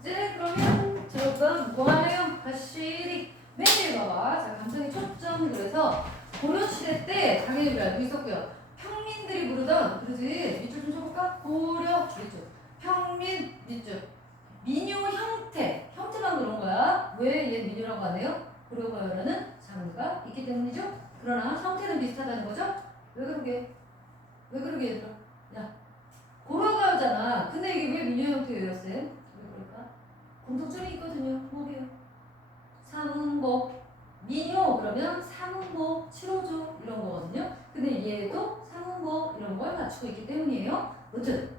이제 그러면 조금 뭐하네요? 가시리 맨 뒤에 봐봐. 자, 감정의 초점. 그래서 고려시대 때 당연히 우리 알고 있었고요. 평민들이 부르던, 그러지? 밑줄 좀 쳐볼까? 고려 밑줄, 평민 밑줄, 민요 형태만 그런 거야. 왜 얘 민요라고 하네요? 고려가요라는 장르가 있기 때문이죠. 그러나 형태는 비슷하다는 거죠. 왜 그러게? 왜 그러게 얘들아? 야, 고려가요잖아. 근데 이게 왜 민요 형태예요, 쌤? 왜 그럴까? 공통점이 있거든요. 뭐게요? 삼음복. 민요 그러면 삼음복, 7호조 이런 거거든요. 근데 얘도 삼음복 이런 걸 갖추고 있기 때문이에요. 무튼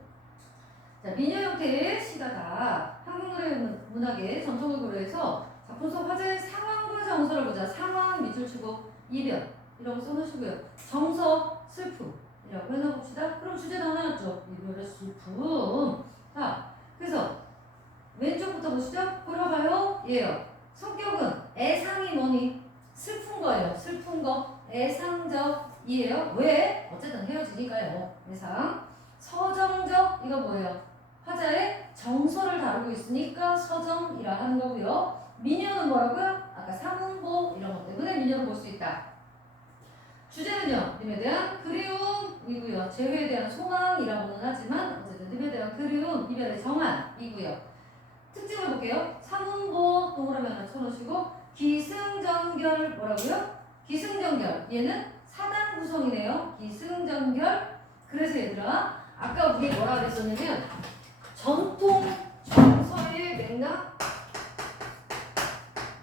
자, 민요 형태의 시가 다 한국 노래 문학의 전통을 고려해서 작품속 화제의 상황과 정서를 보자. 상황 밑줄 치고 이별 이런 거 써놓으시고요. 정서 슬픔이라고 해놔봅시다. 그럼 주제 다 나왔죠. 이별의 슬픔. 자, 그래서 왼쪽부터 보시죠. 고려가요 예요. 성격은 애상이 뭐니? 슬픈 거예요. 슬픈 거. 애상적이에요. 왜? 어쨌든 헤어지니까요. 애상. 서정적 이거 뭐예요? 화자의 정서를 다루고 있으니까 서정이라 하는 거고요. 민요는 뭐라고요? 아까 삼음복 이런 것 때문에 민요를 볼 수 있다. 주제는요. 님에 대한 그리움이고요. 재회에 대한 소망이라고는 하지만 어쨌든 님에 대한 그리움, 이별의 정한이고요. 특징을 볼게요. 삼음복 동그라미 하나 쳐놓으시고 기승전결 뭐라고요? 기승전결. 얘는 사단 구성이네요. 기승전결. 그래서 얘들아 아까 우리 뭐라 그랬었냐면 전통 정서의 맥락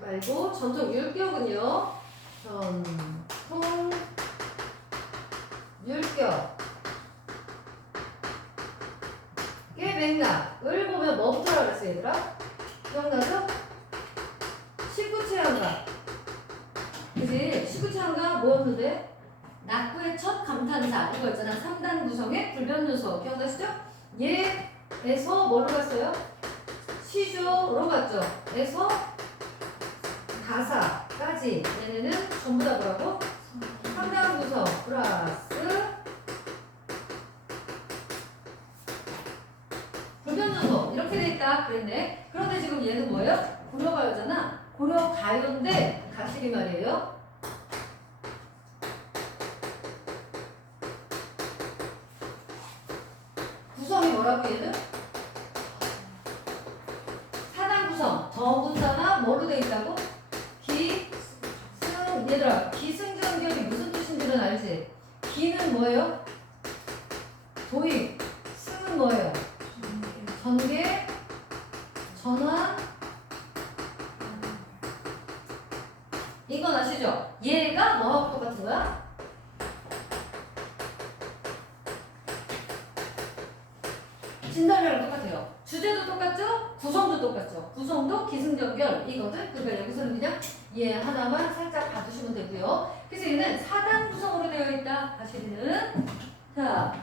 말고 전통 율격은요. 전통 율격 의 맥락을 보면 뭐부터라 그랬어요, 얘들아? 기억나죠? 19체한가. 그지? 19체한가 뭐였는데? 낙구의 첫 감탄사. 이거 있잖아. 3단 구성의 불변 요소. 기억나시죠? 얘에서 뭐로 갔어요? 시조로 갔죠. 에서 가사까지. 얘네는 전부 다 뭐라고? 3단 구성 플러스 불변 요소. 이렇게 돼 있다. 그랬네. 그런데 지금 얘는 뭐예요? 고려가요잖아. 고려가요인데 가시리 말이에요. 구성이 뭐라고 얘는? 사단 구성. 더군다나 뭐로 돼 있다고? 얘들아 기승전결이 무슨 뜻인 줄은 알지? 기는 뭐예요? 도입. 승은 뭐예요? 전개, 전환. 이건 아시죠? 얘가 뭐하고 똑같은 거야? 진단이랑 똑같아요. 주제도 똑같죠? 구성도 똑같죠? 구성도 기승전결 이거든? 그러니까 여기서는 그냥 얘 하나만 살짝 봐주시면 되고요. 그래서 얘는 4단 구성으로 되어 있다. 가시리는. 자,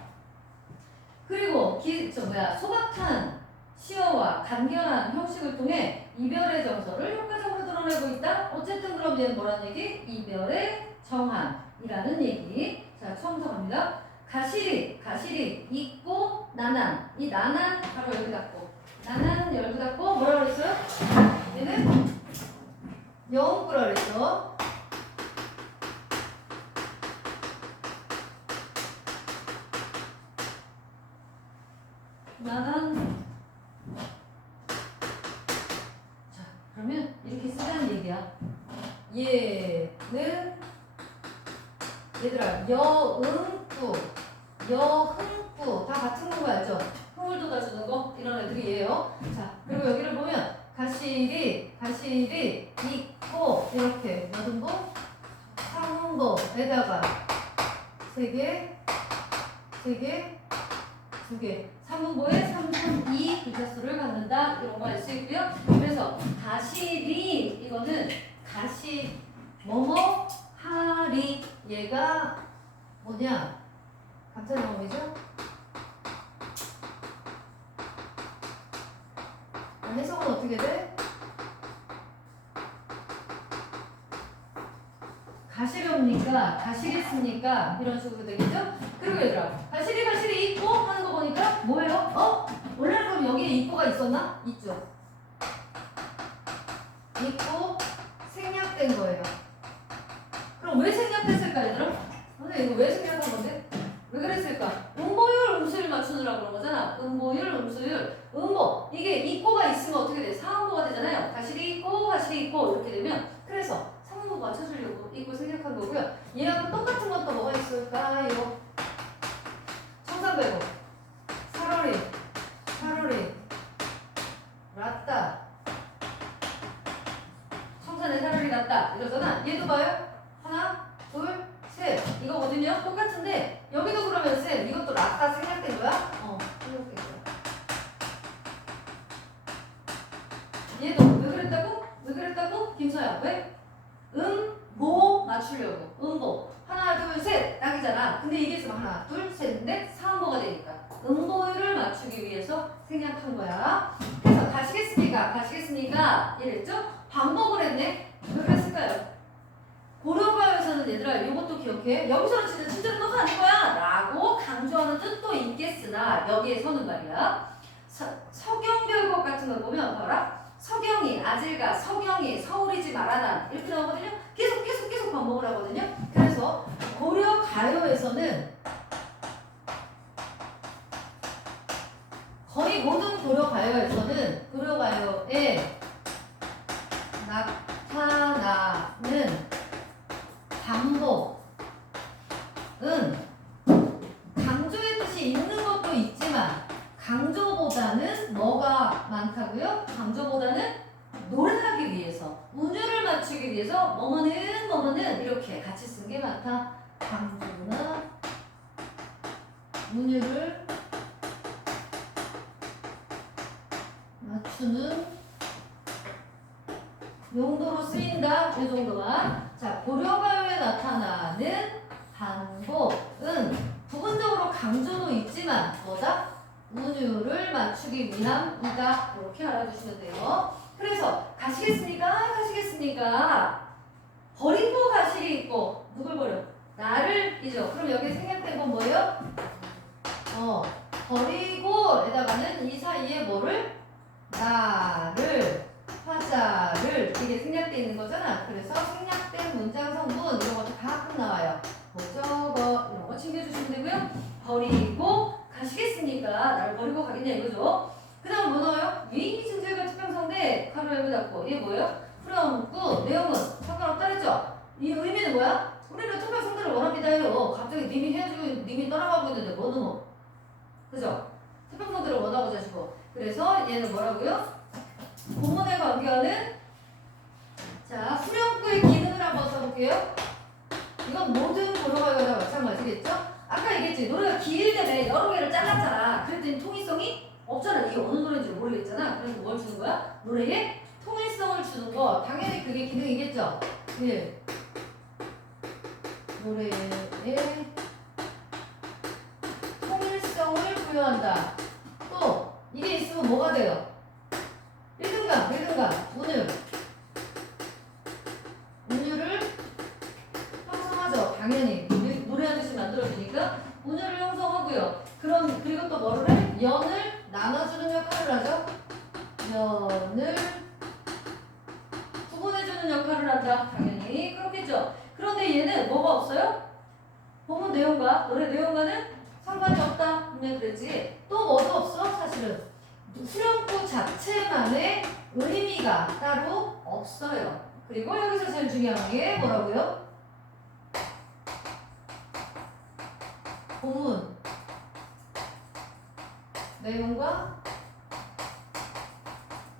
그리고 소박한 시어와 간결한 형식을 통해 이별의 정서를 효과적으로 드러내고 있다. 어쨌든 그럼 얘는 뭐라는 얘기? 이별의 정한이라는 얘기. 자, 처음부터 갑니다. 가시리 있고 나난. 이 나난 바로 열고 닫고. 나난 열고 닫고 뭐라 그랬어요? 얘는 영구라 그랬어. 나난. 자, 그러면 이렇게 쓰자는 얘기야. 얘는 얘들아 여응구 여흥구 다 같은 거 알죠? 흥을 돋아주는 거 이런 애들이에요. 자, 그리고 여기를 보면 가시리 있고 이렇게 여든보 상흥보에다가 3개 2개 3분보에 3분의 2 글자수를 갖는다. 이런 거 알 수 있고요. 그래서 가시리 이거는 가시 뭐뭐 하리 얘가 뭐냐? 같은 놈이죠? 해석은 어떻게 돼? 가시렵니까? 가시겠습니까? 이런 식으로 되겠죠? 그리고 얘들아 가시리 있고 하는 거 보니까 뭐예요? 원래는 그럼 여기에 있고가 있었나? 있죠. 있고 생략된 거예요. 그럼 왜 생략됐을까 얘들아? 선생님 이거 왜 생략한 건데? 왜 그랬을까? 음보율, 음수율 맞추느라고 그런 거잖아. 음보율, 음수율, 음보. 이게 있고가 있으면 어떻게 돼? 사음보가 되잖아요. 가실이 있고, 가실이 있고 이렇게 되면 그래서 상음보 맞춰주려고 있고 생략한 거고요. 얘하고 똑같은 것도 뭐가 있을까요? 청산배고, 살얼이, 났다. 청산에 살얼이 났다. 이러잖아. 얘도 봐요. 하나, 둘, 셋. 이거거든요. 똑같은데 여기도 그러면 셋. 이것도 났다 생략된 거야? 생략된 거야. 얘도 왜 그랬다고? 왜 그랬다고? 김서야 왜? 모 맞추려고. 음보. 하나, 둘, 셋. 딱이잖아. 근데 이게 지금 하나, 둘, 셋인데 사음보가 되니까 음보율을 맞추기 위해서 생략한 거야. 그래서 가시겠습니까? 이랬죠? 반복을 했네. 왜 그랬을까요? 고려가요에서는 얘들아 이것도 기억해. 여기서는 진짜 진짜로 너가 아닌 거야 라고 강조하는 뜻도 있겠으나 여기에서는 말이야 서경별법 같은 걸 보면 봐라. 서경이 아질가 서경이 서울이지 말아라 이렇게 나오거든요. 계속 반복을 하거든요. 그래서 고려가요에서는 거의 모든 고려가요에서는 고려가요에 나타나는 반복은 강조의 뜻이 있는 것도 있지만 강조보다는 뭐가 많다고요? 강조보다는 노래하기 위해서 운율을 맞추기 위해서 뭐뭐는 이렇게 같이 쓴 게 많다. 강조나 운율을 맞추는 용도로 쓰인다. 이 정도만. 자, 고려가요에 나타나는 반복은 부분적으로 강조도 있지만 뭐다? 운율을 맞추기 위함이다. 이렇게 알아주시면 돼요. 그래서 가시겠습니까? 버리고 가실이 있고 누굴 버려? 나를이죠. 그럼 여기 생략된 건 뭐예요? 버리고에다가는 이 사이에 뭐를? 나를 화자를 이게 생략되어 있는 거잖아. 그래서 생략된 문장 성분 이런 것도 가끔 나와요. 뭐 저거 이런 거 챙겨주시면 되고요. 버리고 가시겠습니까? 나를 버리고 가겠냐 이거죠. 그 다음 뭐 넣어요? 위증절과 특정성대 가로열고 닫고 이게 뭐예요? 풀어놓고 내용은 상관없다 했죠? 이 의미는 뭐야? 우리는 특정성대를 원합니다 해요. 갑자기 님이 해가지고 님이 떠나가고 있는데 뭐 넣어? 그죠? 특정성대를 원하고 자시고 그래서 얘는 뭐라고요? 본문에 관계하는 자 후렴구의 기능을 한번 써볼게요. 이건 모든 고려가요나 마찬가지겠죠? 아까 얘기했지 노래가 길다며 여러 개를 잘랐잖아. 그랬더니 통일성이 없잖아. 이게 어느 노래인지 모르겠잖아. 그래서 뭘 주는 거야? 노래에 통일성을 주는 거. 당연히 그게 기능이겠죠? 예. 노래에 통일성을 부여한다. 또 이게 있으면 뭐가 돼요? 1등강, 운율을 형성하죠. 당연히 노래하듯이 만들어주니까 운율을 형성하고요. 그리고 또 뭐를 해? 연을 나눠주는 역할을 하죠. 연을 구분해주는 역할을 한다. 당연히 그렇겠죠. 그런데 얘는 뭐가 없어요? 본문 내용과 노래 내용과는 상관이 없다. 분명히 그랬지. 또 뭐도 없어? 사실은 후렴구 자체만의 의미가 따로 없어요. 그리고 여기서 제일 중요한 게 뭐라고요? 본문 내용과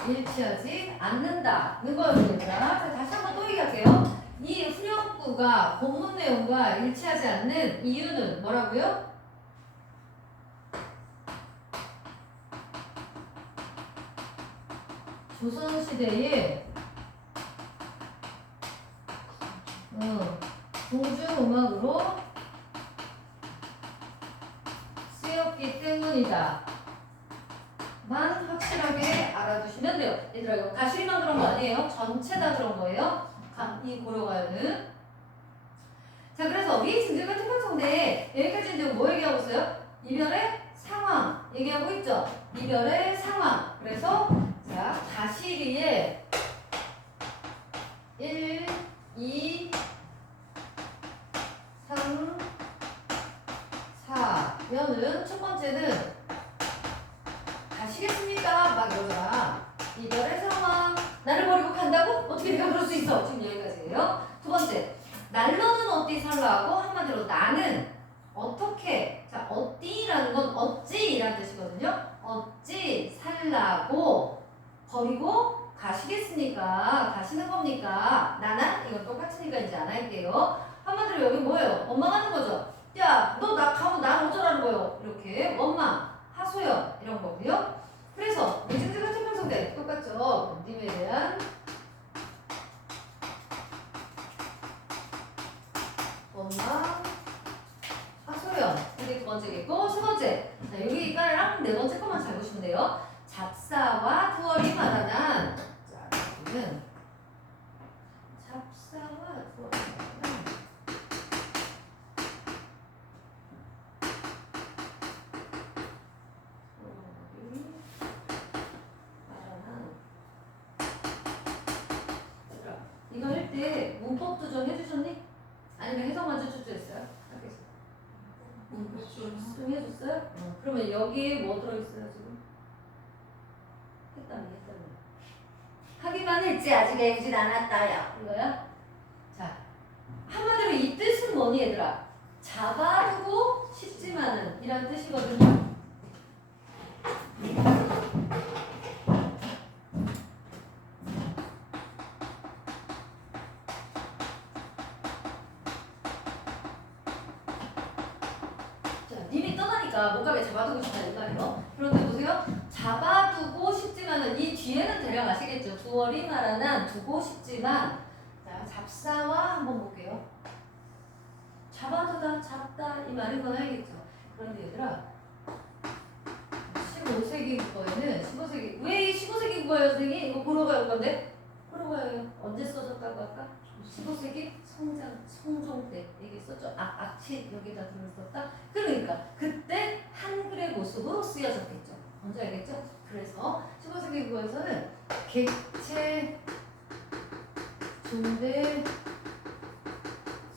일치하지 않는다는 거였습니다. 다시 한번 또 얘기할게요. 이 후렴구가 본문 내용과 일치하지 않는 이유는 뭐라고요? 조선시대에 궁중음악으로 쓰였기 때문이다. 만 확실하게 알아두시면 돼요. 얘들아 이거 가실이만 그런 거 아니에요. 전체 다 그런 거예요. 이 고려가요는. 자 그래서 미증절과 특정성대 여기까지 이제 뭐 얘기하고 있어요? 이별의 상황 얘기하고 있죠. 이별의 상황. 그래서 자 가시리에 1, 2, 3, 4 면은 첫 번째는 가시겠습니까? 막 이러잖아. 이별의 상황. 나를 버리고 간다고? 어떻게 네가 그럴 수 있어? 지금 여기까지예요. 두 번째, 날로는 어디 살라고? 한마디로 나는 어떻게, 자 어디라는 건 어찌라는 뜻이거든요. 어찌 살라고 버리고 가시겠습니까? 가시는 겁니까? 나는 이건 똑같으니까 이제 안 할게요. 한마디로 여기 뭐예요? 원망하는 거죠. 야, 너 나 가면 난 어쩌라는 거예요? 이렇게 원망, 하소연 이런 거고요. 그래서 미증세가 천명성대 똑같죠. 님에 대한 원망, 하소연 이게 두 번째겠고, 세 번째. 자, 여기랑 네 번째 것만 잘 보시면 돼요. 잡사와 두얼이 말하는, 자, 여기는 잡사와 두얼이 말하는 이거 할 때 문법도 좀 해주셨니? 아니면 해석만 쭉쭉 했어요? 좀 해줬어요? 그러면 여기에 뭐 들어있어요 지금? 했다며. 하기만 했지 아직 애우진 않았다야 이거야? 자, 한마디로 이 뜻은 뭐니 얘들아? 잡아두고 싶지만은 이란 뜻이거든요. 님이 떠나니까 몸값에 잡아두고 싶다 이 말이에요. 그런데 보세요. 잡아두고 싶지만은 이 뒤에는 대략 아시겠죠? 두얼이 말하는 두고 싶지만. 자, 잡사와 한번 볼게요. 잡아두다, 잡다 이 말인 건 알겠죠? 그런데 얘들아 15세기 국어에는 15세기 왜 15세기 국어예요 선생님? 이거 보러 가요 건데? 보러 가요. 언제 써졌다고 아까? 15세기 성종 때 얘기 썼죠. 악치 여기다 들었었다. 그러니까 그때 한글의 모습으로 쓰여졌겠죠. 뭔지 알겠죠? 그래서 15세기 국어에서는 객체, 존대,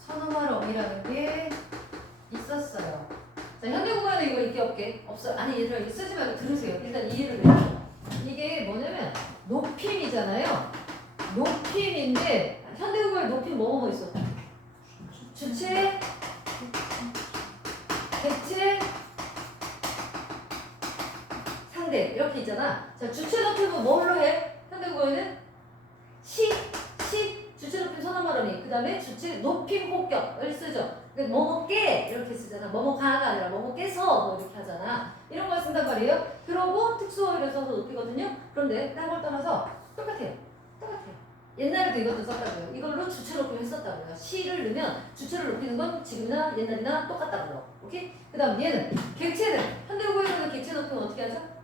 선어말 어미라는 게 있었어요. 자, 현대국어에는 이거 있게 없게 없어요. 아니 얘들아 이거 쓰지 말고 들으세요. 일단 이해를 해요. 이게 뭐냐면 높임이잖아요. 높임인데 현대국어에 높임 뭐뭐 있어? 주체, 객체, 상대 이렇게 있잖아. 자, 주체 높임은 뭘로 해? 현대국어에는 주체 높임 선어말어미 그 다음에 주체 높임 목격을 쓰죠. 그러니까 뭐뭐께 이렇게 쓰잖아. 뭐뭐가가 아니라 뭐뭐께서 뭐 이렇게 하잖아. 이런 걸 쓴단 말이에요. 그러고 특수어휘를 써서 높이거든요. 그런데 딴 걸 떠나서 똑같아요. 옛날에도 이것도 썼다고요. 이걸로 주체 높임을 했었다고요. 시를 넣으면 주체를 높이는 건 지금이나 옛날이나 똑같다고요. 오케이? 그 다음 얘는 객체는 현대국어에서는 객체 높이면 어떻게 하죠?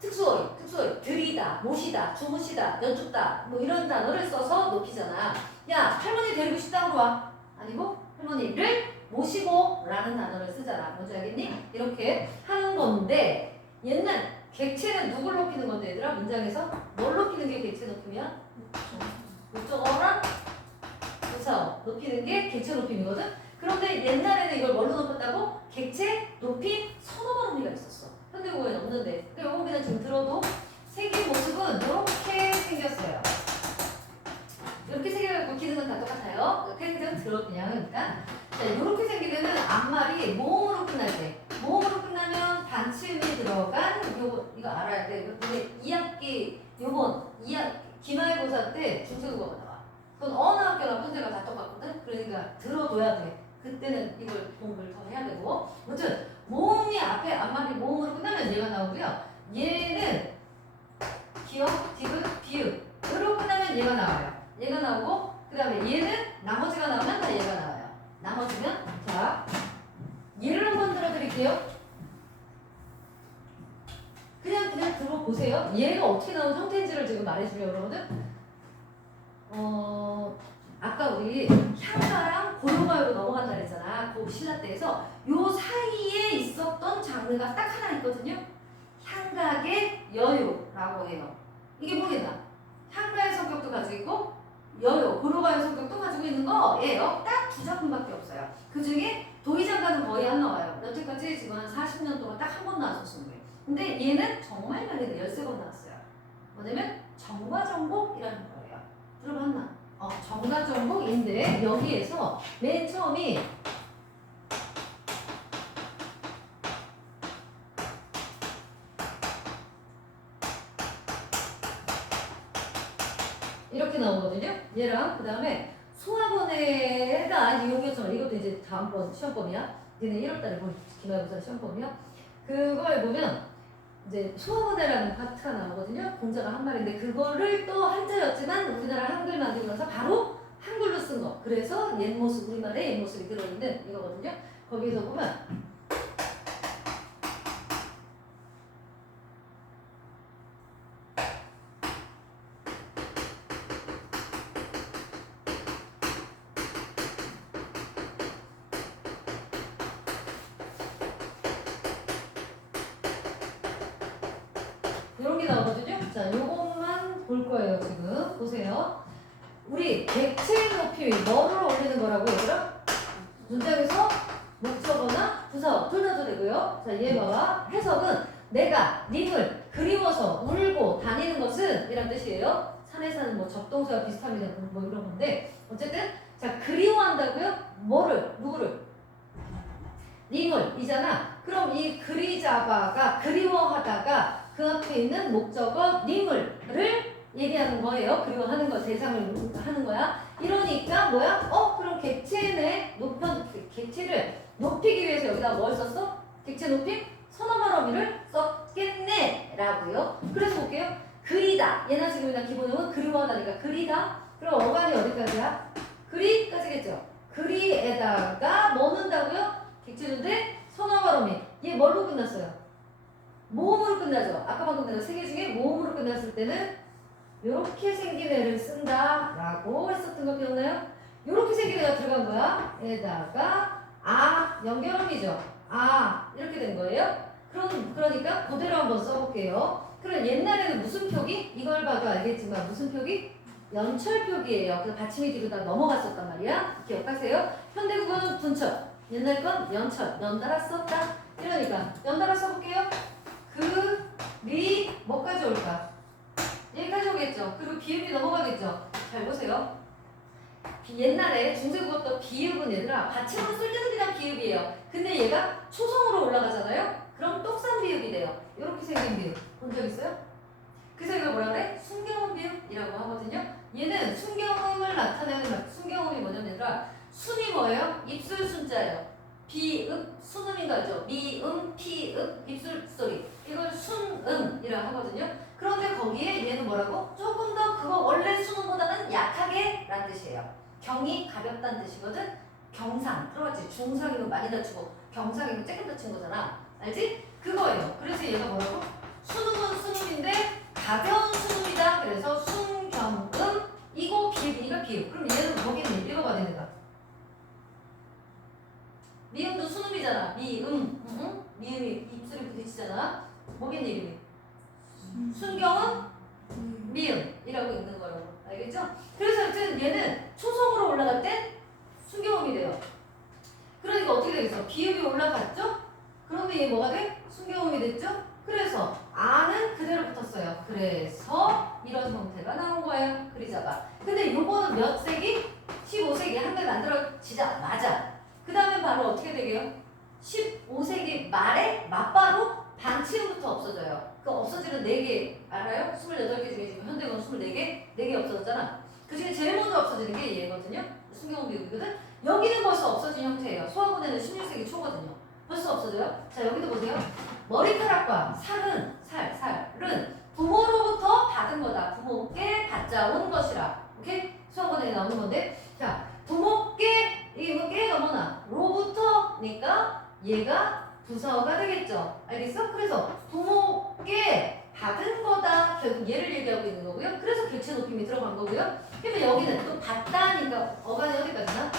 특수어휘 들이다, 모시다, 주무시다, 연춥다 뭐 이런 단어를 써서 높이잖아. 야, 할머니 데리고 식당으로 와. 아니고 할머니를 모시고 라는 단어를 쓰잖아. 뭔지 알겠니? 이렇게 하는 건데 옛날 객체는 누굴 높이는 건데 얘들아? 문장에서 뭘 높이는 게 객체 높임이야? 목적어랑 부사 높이는 게 객체 높임이거든? 그런데 옛날에는 이걸 뭘로 높였다고? 객체 높임 선어말 의미가 있었어. 현대국어에는 없는데. 그러니까 이거 그냥 지금 들어도 생긴 모습은 이렇게 생겼어요. 이렇게 생겨갖고 기능은 다 똑같아요. 그냥 들어 그냥 그러니까. 자, 이렇게 생기면은 앞말이 모음으로 끝날 때. 모음으로 끝나면 반침이 들어간 요거 이거 알아야 돼. 근데 2학기 요번 2학 기말고사 때 중세국어가 나와. 그건 어느 학교나 문제가 다 똑같거든. 그러니까 들어둬야 돼. 그때는 이걸 공부를 더 해야 되고. 아무튼 모음이 앞에 앞말이 모음으로 끝나면 얘가 나오고요. 얘는 기억, 디귿, 비읍으로 끝나면 얘가 나와요. 얘가 나오고 그 다음에 얘는 나머지가 나오면 다 얘가 나와요. 나머지면 자 얘를 한번 들어드릴게요. 그냥 들어보세요. 얘가 어떻게 나온 형태인지를 지금 말해주려고 그러거든. 아까 우리 향가랑 고요가요로 넘어간다 그랬잖아. 그 신라 때에서 요 사이에 있었던 장르가 딱 하나 있거든요. 향각의 여유라고 해요. 이게 뭐겠나? 향가의 성격도 가지고 있고 있는 거예요. 딱 두 작품밖에 없어요. 그 중에 도의장가는 거의 안 나와요. 여태까지 지금 한 40년 동안 딱 한 번 나왔었는 거예요. 근데 얘는 정말 많이 13번 나왔어요. 뭐냐면 정과정복이라는 거예요. 들어봤나? 정과정복인데 여기에서 맨 처음이 이렇게 나오거든요. 얘랑 그 다음에 소학원에가 이제 용역처럼 이것도 이제 다음번 시험범위야. 얘는 1월달에 본 기말고사 시험범위야. 그걸 보면 이제 소학원에라는 파트가 나오거든요. 공자가 한 말인데 그거를 또 한자였지만 우리나라 한글 만들고 나서 바로 한글로 쓴 거. 그래서 옛 모습 우리말의 옛 모습이 들어있는 이거거든요. 거기서 보면 이런 게 나오거든요. 자, 요것만 볼 거예요, 지금. 보세요. 우리 객체 높이 뭐를 올리는 거라고 얘들아? 문장에서 목적어나 부사 둘 다도 되고요. 자, 얘 봐봐. 해석은 내가 님을 그리워서 울고 다니는 것은 이란 뜻이에요. 산에 사는 뭐 접동사와 비슷합니다. 뭐 이런 건데 어쨌든 자, 그리워한다고요? 뭐를? 누구를? 님을 이잖아. 그럼 이 그리자바가 그리워하다가 그 앞에 있는 목적어 님을를 얘기하는 거예요. 그리워하는 거 대상을 하는 거야. 이러니까 뭐야? 그럼 객체의 객체를 높이기 위해서 여기다 뭘 썼어? 객체 높임? 선어말 어미를 썼겠네 라고요. 그래서 볼게요. 그리다. 얘나 지금 그냥 기본형은 그리워하다니까 그리다. 그럼 어간이 어디까지야? 그리까지겠죠. 그리에다가 뭐 넣는다고요? 객체인데 선어말 어미. 얘 뭘로 끝났어요? 모음으로 끝나죠. 아까 방금 내가 세 개 중에 모음으로 끝났을 때는 이렇게 생긴 애를 쓴다라고 했었던 거 기억나요? 이렇게 생긴 애가 들어간 거야. 에다가 연결음이죠. 이렇게 된 거예요. 그러니까 그대로 한번 써볼게요. 그럼 옛날에는 무슨 표기? 이걸 봐도 알겠지만 무슨 표기? 연철표기예요. 그래서 받침이 뒤로 다 넘어갔었단 말이야. 기억하세요? 현대국어는 분철, 옛날 건 연철, 연달아 썼다. 이러니까 연달아 써볼게요. 뭐까지 올까? 여기까지 오겠죠. 그리고 비읍이 넘어가겠죠. 잘 보세요. 옛날에 중세국어도 비읍은 얘들아 받침으로 쓸 때는 그냥 비읍이에요. 근데 얘가 초성으로 올라가잖아요. 그럼 똑산 비읍이 돼요. 이렇게 생긴 비읍 본 적 있어요? 그래서 이걸 뭐라 그래? 순경음 비읍이라고 하거든요. 얘는 순경음을 나타내는 순경음이 뭐냐면 얘들아 순이 뭐예요? 입술 순자예요. 비읍 순음인 거죠. 미음 피읍 입술 소리 이걸 순음이라 하거든요. 그런데 거기에 얘는 뭐라고? 조금 더 그거 원래 순음보다는 약하게 라는 뜻이에요. 경이 가볍다는 뜻이거든. 경상 들어봤지? 중상이면 많이 다치고 경상이면 조금 다친 거잖아. 알지? 그거예요. 그래서 얘가 뭐라고? 순음은 순음인데 가벼운 순음이다. 그래서 순경음 이거 비읍이니까 비읍. 그럼 얘는 거기는 읽어봐야 되는가? 미음도 순음이잖아. 미음이 입술이 부딪히잖아. 뭐겠니 이름이? 순경은 미음이라고 읽는 거라고. 알겠죠? 그래서 하여튼 얘는 초성으로 올라갈 땐 순경음이 돼요. 그러니까 어떻게 되겠어? 비읍이 올라갔죠? 그런데 얘 뭐가 돼? 순경음이 됐죠? 그래서 아는 그대로 붙었어요. 그래서 이런 형태가 나온 거예요. 그리자가. 근데 요거는 몇 세기? 15세기 한글 만들어지자마자 그 다음에 바로 어떻게 되게요? 15세기 말에 맞바로 반치음부터 없어져요. 그 없어지는 4개 알아요? 28개 중에 지금 현대건 24개? 4개 없어졌잖아. 그 중에 제일 먼저 없어지는 게 얘거든요. 순경음 비읍이거든. 여기는 벌써 없어진 형태예요. 소학원에는 16세기 초거든요. 벌써 없어져요. 자 여기도 보세요. 머리카락과 살은 부모로부터 받은 거다. 부모께 받자온 것이라. 오케이? 수학원에 나오는 건데 자 부모께 이게 뭐 깨 넘어나 로부터니까 얘가 부사어가 되겠죠. 알겠어? 그래서 부모께 받은 거다. 결국 얘를 얘기하고 있는 거고요. 그래서 객체 높임이 들어간 거고요. 그러면 여기는 또 받다니까 어간이 어디까지나?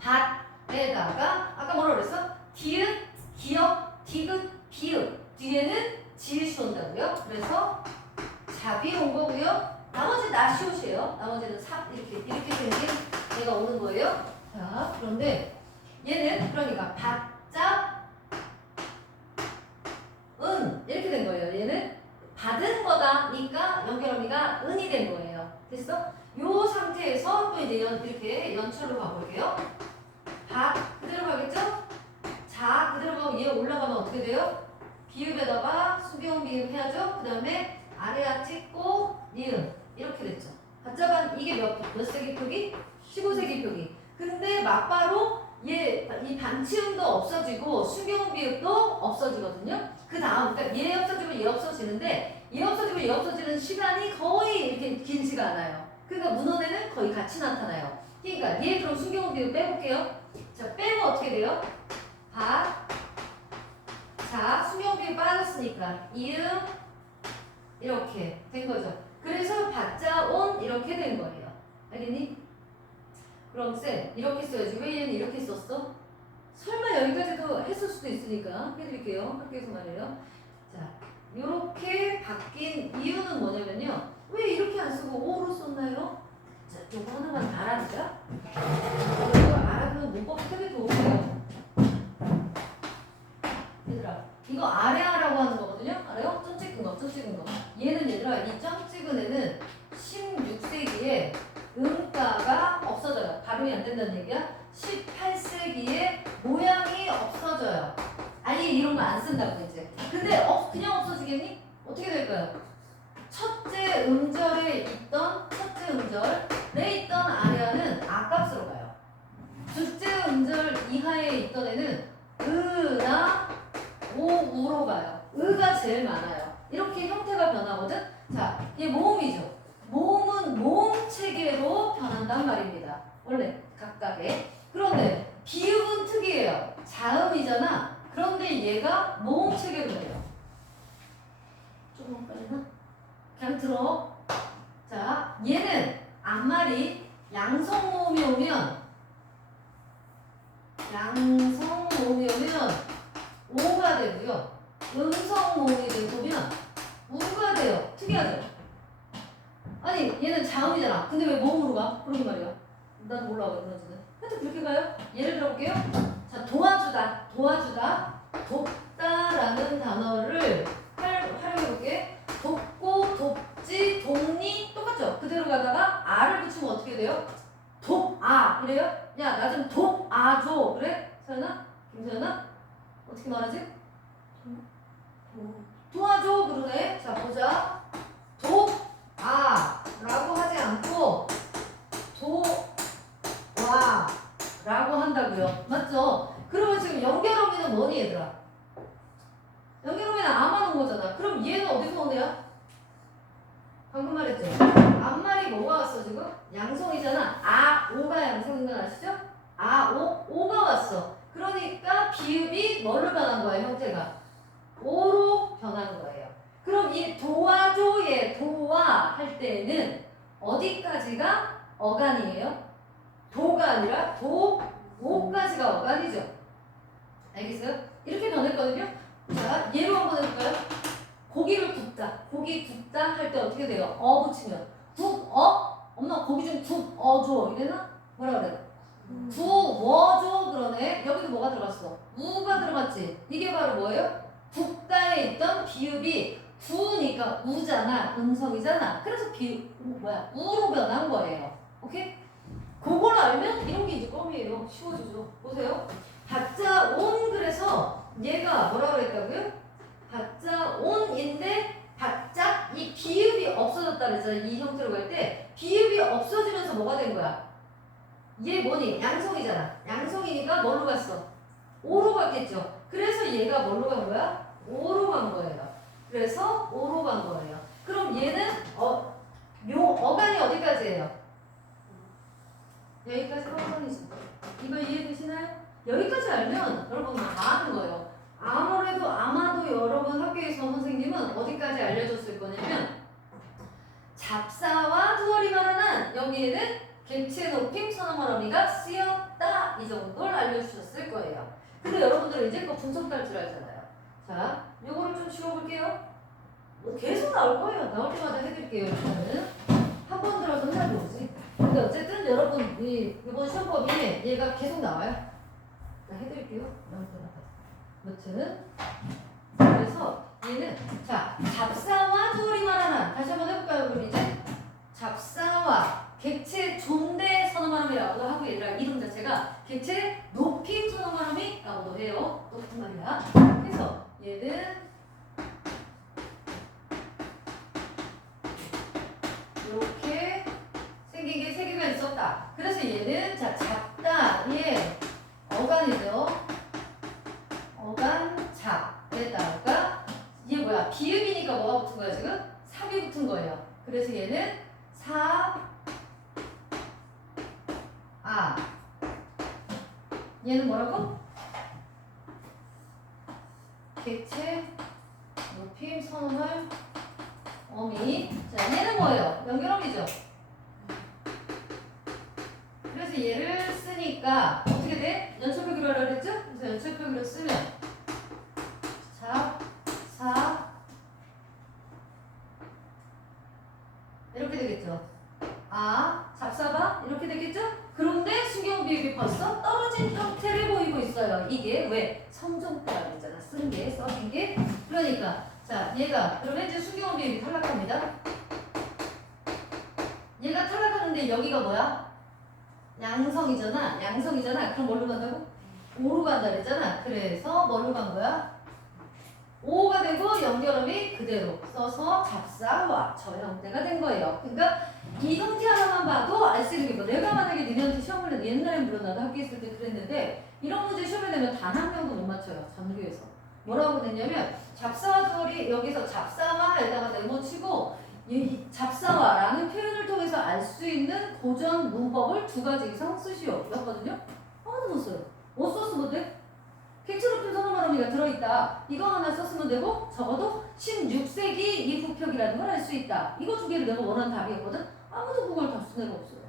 받에다가 아까 뭐라 그랬어? 디귿, 기역, 디귿, 비읍 뒤에는 지읒이 온다고요. 그래서 잡이 온 거고요. 나머지 나시옷이에요. 나머지는 이렇게 생긴 자니까 연결어미가 은이 된 거예요. 됐어? 요 상태에서 또 이제 이렇게 연출로 가볼게요. 박 그대로 가겠죠? 자 그대로 가고 얘 올라가면 어떻게 돼요? 비읍에다가 수비형 비읍 해야죠. 그 다음에 아래야 찍고 니은 이렇게 됐죠. 가짜반 이게 몇 세기 표기? 15세기 표기. 근데 막바로 얘 이 반치음도 없어지고 수비형 비읍도 없어지거든요. 그 다음 그러니까 얘 없어지고 얘 없어지는데 얘 없어지고 얘 없어지는 시간이 거의 이렇게 길지가 않아요. 그러니까 문헌에는 거의 같이 나타나요. 그러니까 얘 그럼 수비형 비읍 빼볼게요. 자 빼면 어떻게 돼요? 박 자, 수명비에 빠졌으니까 이음 이렇게 된 거죠. 그래서 받자 온 이렇게 된 거예요. 알겠니? 그럼 쌤 이렇게 써야지. 왜 얘는 이렇게 썼어? 설마 여기까지도 했을 수도 있으니까 해드릴게요. 학교에서 말이에요. 자, 이렇게 바뀐 이유는 뭐냐면요. 왜 이렇게 안 쓰고 오로 썼나요? 자, 요거 하나만 알아두자. 이거 알아두면 문법이 되게 도움돼요. 얘들아 이거 아래아라고 하는 거거든요. 알아요? 점 찍은 거, 점 찍은 거. 얘는 얘들아 이 점 찍은 애는 16세기에 음가가 없어져요. 발음이 안 된다는 얘기야. 18세기에 모양이 없어져요. 아예 이런 거 안 쓴다고 이제. 근데 그냥 없어지겠니? 어떻게 될까요? 첫째 음절에 있던 첫째 음절에 있던 아래아는 아값으로 가요. 둘째 음절 이하에 있던 애는 으나 오우로 가요. 으가 제일 많아요. 이렇게 형태가 변하거든. 자, 이게 모음이죠. 모음은 모음 체계로 변한단 말입니다. 원래 각각의. 그런데 비읍은 특이해요. 자음이잖아. 그런데 얘가 모음 체계로 돼요. 조금 빨리나? 그냥 들어. 자, 얘는 앞말이 양성 모음이 오면 오가 되고요. 음성 모음이 되면 우가 돼요. 특이하죠? 아니 얘는 자음이잖아. 근데 왜 모음으로 가? 그러게 말이야. 난 몰라 왜 그런지는. 하여튼 그렇게 가요. 예를 들어볼게요. 자, 도와주다, 돕다라는 단어를 활용해볼게. 돕고, 돕지, 돕니 똑같죠? 그대로 가다가 아를 붙이면 어떻게 돼요? 돕아 이래요? 야, 나 좀 돕아줘. 그래? 서연아? 김서연아? 어떻게 말하지? 도와줘 그러네. 자 보자. 돕아 라고 하지 않고 도와 라고 한다고요. 맞죠? 그러면 지금 연결어미는 뭐니 얘들아? 연결어미는 아만 온 거잖아. 그럼 얘는 어디서 온 애야? 방금 말했죠? 앞말이 뭐가 왔어 지금? 양성이잖아. 아, 오가 양성인 건 아시죠? 아, 오가 왔어. 그러니까 비읍이 뭘로 변한 거야 형태가? 오로 변한 거예요. 그럼 이 도와줘의 도와 할 때는 어디까지가 어간이에요? 도가 아니라 오까지가 어간이죠. 알겠어요? 이렇게 변했거든요. 자, 예로 한번 해볼까요? 고기를 굽다. 고기 굽다 할 때 어떻게 돼요? 붙이면 엄마 고기 좀 굽어줘 이래나? 뭐라 그래? 구워줘 그러네. 여기도 뭐가 들어갔어? 우가 들어갔지. 이게 바로 뭐예요? 굽다에 있던 비읍이 구니까 우잖아. 음성이잖아. 그래서 우로 변한 거예요. 오케이? 그걸 알면 이런 게 이제 껌이에요. 쉬워지죠. 보세요. 받자 온 그래서 얘가 뭐라 그랬다고요? 받자 온인데 바짝 이 비읍이 없어졌다 그랬잖아요. 이 형태로 갈 때 비읍이 없어지면서 뭐가 된 거야? 얘 뭐니? 양성이잖아. 양성이니까 뭘로 갔어? 오로 갔겠죠. 그래서 얘가 뭘로 간 거야? 오로 간 거예요. 그래서 오로 간 거예요. 그럼 얘는 어간이 어디까지예요? 여기까지가 어간이죠. 이거 이해되시나요? 여기까지 알면 여러분 다 아는 거예요. 아마도 여러분 학교에서 선생님은 어디까지 알려줬을 거냐면 잡사와 두어리 말하는 여기에는 객체 높임 선어말어미가 쓰였다 이 정도를 알려주셨을 거예요. 근데 여러분들은 이제 거 분석 딸 줄 알잖아요. 자, 요거를 좀 쉬워볼게요. 계속 나올 거예요. 나올 때마다 해드릴게요. 일단은 한 번 들어서 해보지. 근데 어쨌든 여러분 이번 시험법이 얘가 계속 나와요. 자, 해드릴게요. 여튼 그래서 얘는 자 잡사와 두어리 말하는 다시 이렇게 생긴 게 세 개가 있었다. 그래서 얘는 자 작다. 얘 어간이죠. 어간 작에다가 이게 뭐야? 비읍이니까 뭐가 붙은 거야 지금? 삽이 붙은 거예요. 그래서 얘는 삽, 아. 얘는 뭐라고? 객체, 높임, 선호물, 어미. 자, 얘는 뭐예요? 연결어미죠. 그래서 얘를 쓰니까 어떻게 돼? 연철표기로 하라 그랬죠? 그래서 연철표기로 쓰면 잡, 사 이렇게 되겠죠. 아, 잡사바 이렇게 되겠죠? 그런데 수경 비읍이 벌써 떨어진 형태를 보이고 있어요. 이게 왜? 성종자라고 했잖아. 쓴 게, 써진 게. 그러니까 자, 얘가 그러면 이제 수경 비읍이 탈락합니다. 얘가 탈락하는데 여기가 뭐야? 양성이잖아. 양성이잖아. 그럼 뭘로 간다고? 오로 간다 그랬잖아. 그래서 뭘로 간 거야? 5가 되고 연결음이 그대로 써서 잡사와 저 형태가 된 거예요. 그러니까 이 형태 하나만 봐도 알 수 있는 게 뭐 내가 만약에 니네한테 시험을 내도 옛날에 물론 나도 학교 있을 때 그랬는데 이런 문제 시험에 내면 단 한 명도 못 맞춰요. 전교에서. 뭐라고 냈냐면 잡사와 덜이 여기서 잡사와에다가 네모치고 이 잡사와라는 표현을 통해서 알 수 있는 고전 문법을 2가지 이상 쓰시오. 였거든요. 하나도 못 써요. 못 썼으면 돼? 객체높임 선호말어미가 들어있다. 이거 하나 썼으면 되고 적어도 16세기 이후 표기라는 걸 알 수 있다. 이거 2개를 내가 원하는 답이었거든. 아무도 그걸 다 쓴 애가 없어요.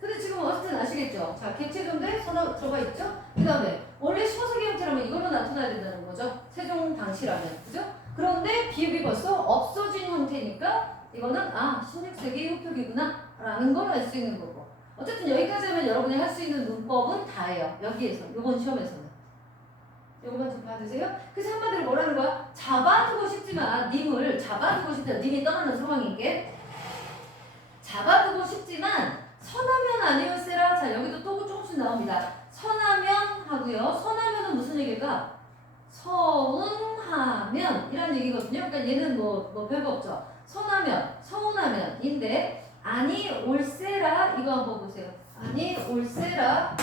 근데 지금 어쨌든 아시겠죠? 자, 객체존대 선호 들어가 있죠? 그 다음에 원래 15세기 형태라면 이걸로 나타나야 된다는 거죠. 세종 당시라면. 그죠? 그런데 비읍이 벌써 없어진 형태니까 이거는 16세기 후 표기구나 라는 걸 알 수 있는 거고. 어쨌든 여기까지 하면 여러분이 할 수 있는 문법은 다예요. 여기에서. 이번 시험에서는. 요거만 좀 봐주세요. 그래서 한마디로 뭐라는 거야? 잡아두고 싶지만 님을 잡아두고 싶다. 님이 떠나는 상황인 게 잡아두고 싶지만 선하면 아니올세라. 자, 여기도 또 조금씩 나옵니다. 선하면 하고요. 선하면은 무슨 얘기일까? 서운하면 이란 얘기거든요. 그러니까 얘는 뭐 별거 없죠. 선하면, 서운하면인데 아니 올세라 이거 한번 보세요. 아니 올세라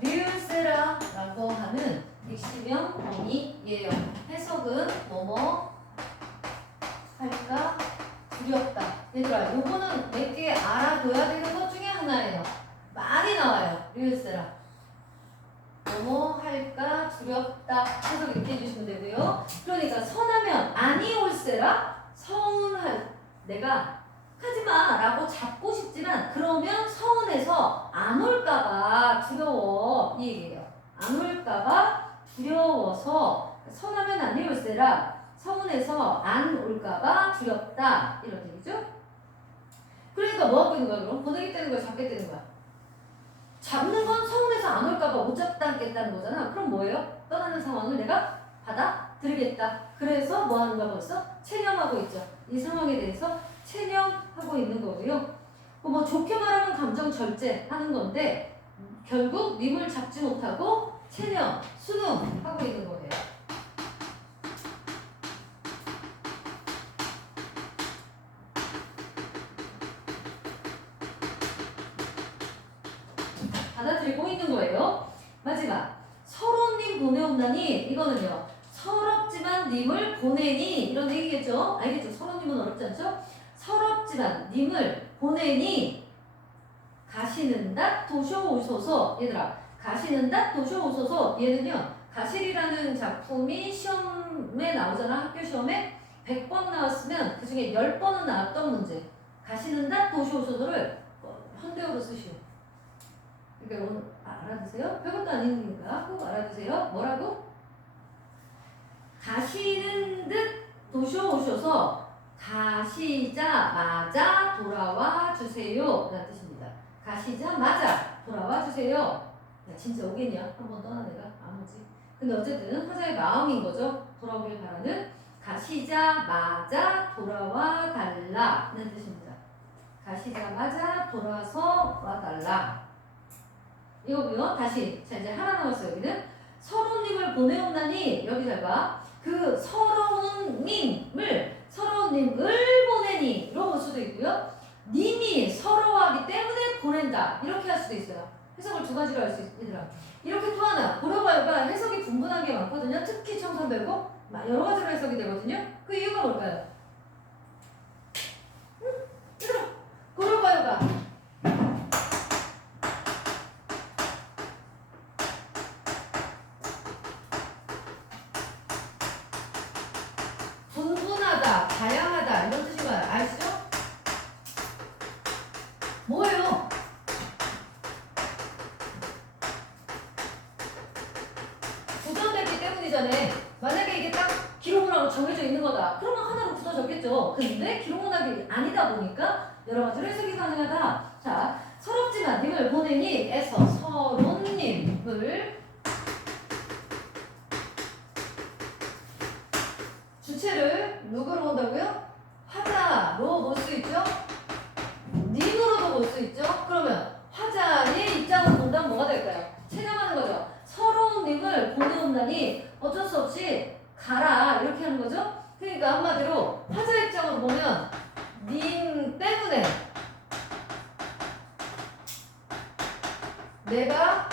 리을세라 라고 하는 익시명 어미예요. 해석은 뭐뭐 할까 두렵다. 얘들아 요거는 몇 개 알아둬야 되는 것 중에 하나예요. 많이 나와요. 리을세라 뭐뭐 할까 두렵다 해석 이렇게 해주시면 되고요. 그러니까 선하면 아니 올세라 서운할 내가 하지마 라고 잡고 싶지만 그러면 서운해서 안 올까봐 두려워 이 얘기예요. 안 올까봐 두려워서 선하면 아니올세라 서운해서 안 올까봐 두렵다 이런 얘기죠. 그러니까 뭐 하고 있는 거야 그럼? 보내겠다는 거야 잡겠다는 거야? 잡는 건 서운해서 안 올까봐 못 잡겠다는 거잖아. 그럼 뭐예요? 떠나는 상황을 내가 받아들이겠다. 그래서 뭐 하는 거야 벌써? 체념하고 있죠. 이 상황에 대해서 체념하고 있는 거고요. 뭐 좋게 말하면 감정 절제하는 건데 결국 님을 잡지 못하고 체념, 수능하고 있는 거예요. 받아들이고 있는 거예요. 마지막 서로님 보내온다니 이거는요. 서럽지만 님을 보내니 이런 얘기겠죠. 알겠죠? 서로님은 어렵지 않죠? 서럽지만 님을 보내니 가시는다 도쇼오소서. 얘들아 가시는다 도쇼오소서. 얘는요 가실이라는 작품이 시험에 나오잖아. 학교 시험에 100번 나왔으면 그 중에 10번은 나왔던 문제. 가시는다 도쇼오소서를 현대어로 쓰시오. 그러니까 오늘 알아두세요. 별것도 아니니까 꼭 알아두세요. 뭐라고? 가시는 듯 도쇼오셔서 가시자마자 돌아와 주세요 라는 뜻입니다. 가시자마자 돌아와 주세요. 야, 진짜 오겠냐? 한번 떠나 내가 아무지. 근데 어쨌든 화자의 마음인 거죠. 돌아오길 바라는 가시자마자 돌아와 달라는 뜻입니다. 가시자마자 돌아서 와달라. 이거고요. 다시 자 이제 하나 남았어요. 여기는 서로님을 보내온다니 여기 잘 봐. 그 서러운 님을 보내니로 볼 수도 있고요. 님이 서러워하기 때문에 보낸다 이렇게 할 수도 있어요. 해석을 두 가지로 할 수 있더라. 이렇게 또 하나 고려가요가 해석이 분분한 게 많거든요. 특히 청산별고 여러 가지로 해석이 되거든요. 그 이유가 뭘까요? 얘들아 고려가요가 분분하다, 다양하다 이런 뜻인 거예요. 아시죠? 뭐예요? 굳어졌기 때문이잖아요. 만약에 이게 딱 기록문학으로 정해져 있는 거다. 그러면 하나로 굳어졌겠죠. 근데 기록문학이 아니다 보니까 여러 가지로 해석이 가능하다. 자, 서럽지만 님을 보내니에서 서론님을 주체를 누구로 본다고요? 화자로 볼 수 있죠? 님으로도 볼 수 있죠? 그러면 화자의 입장으로 본다면 뭐가 될까요? 체념하는 거죠. 서러운 님을 보내온다니 어쩔 수 없이 가라 이렇게 하는 거죠. 그러니까 한마디로 화자 입장으로 보면 님 때문에 내가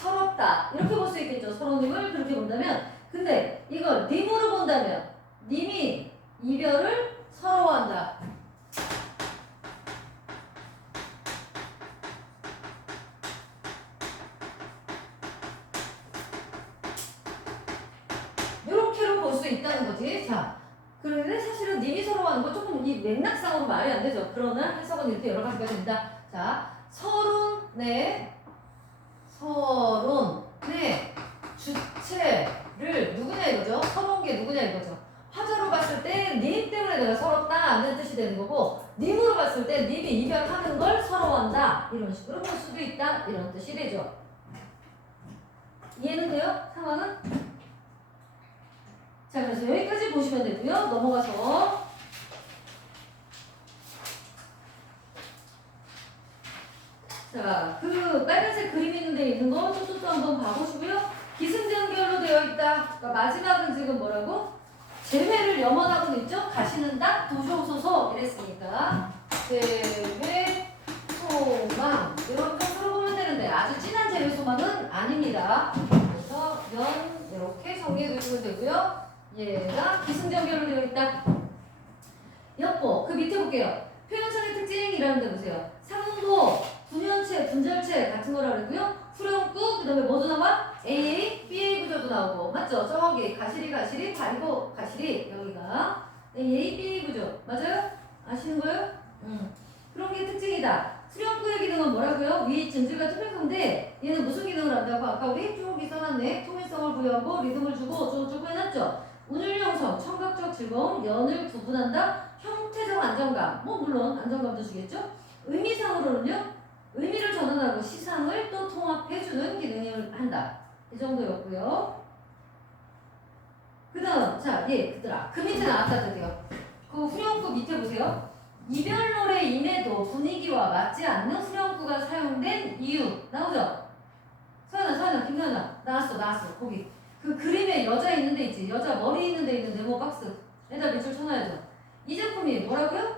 서럽다 이렇게 볼 수 있겠죠. 서러운 님을 그렇게 본다면. 근데 이걸 님으로 본다면 님이 이별을 서러워한다. 이렇게로 볼 수 있다는 거지. 자, 그런데 사실은 님이 서러워하는 건 조금 이 맥락상으로 말이 안 되죠. 그러나 해석은 이렇게 여러 가지가 됩니다. 자, 서론의 주체를 누구냐 이거죠. 서러운 게 누구냐 이거죠. 화자로 봤을 때 님 때문에 내가 서럽다는 뜻이 되는 거고, 님으로 봤을 때 님이 이별하는 걸 서러워한다 이런 식으로 볼 수도 있다 이런 뜻이 되죠. 이해는 돼요? 상황은? 자, 그래서 여기까지 보시면 되고요. 넘어가서 자, 그 빨간색 그림 있는 데 있는 거 또 한번 봐보시고요. 기승전결로 되어 있다. 그러니까 마지막은 지금 뭐라고? 재회를 염원하고는 있죠? 가시는 다 도시오소서 이랬으니까 재회 소망 이런 것으로 보면 되는데 아주 진한 재회 소망은 아닙니다. 그래서 연 이렇게 정리해 주시면 되고요. 얘가 기승전결로 되어 있다. 엿보 그 밑에 볼게요. 표현성의 특징이라는 데 보세요. 상호, 분연체, 분절체 같은 거라 그러고요. 후렴구, 그 다음에 뭐도 나와? AA, BA 구조도 나오고 맞죠? 저기 가시리, 가리고 가시리 여기가 AA, BA 구조 맞아요? 아시는 거예요? 그런 게 특징이다. 후렴구의 기능은 뭐라고요? 위, 진주가 투명한데 얘는 무슨 기능을 한다고? 아까 우리 쭉 써놨네. 통일성을 부여하고 리듬을 주고 쭉 해놨죠? 운율형성, 청각적 즐거움, 연을 구분한다. 형태적 안정감, 뭐 물론 안정감도 주겠죠? 의미상으로는요? 의미를 전환하고 시상을 또 통합해주는 기능을 한다. 이 정도였고요. 그 다음, 자, 그들아. 그 밑에 나왔다 드디어. 그 후렴구 밑에 보세요. 이별 노래임에도 분위기와 맞지 않는 후렴구가 사용된 이유. 나오죠? 서연아, 김서연아. 나왔어. 거기. 그 그림에 여자 있는 데 있지. 여자 머리 있는 데 있는 네모 박스. 에다 밑줄 쳐놔야죠. 이 제품이 뭐라고요?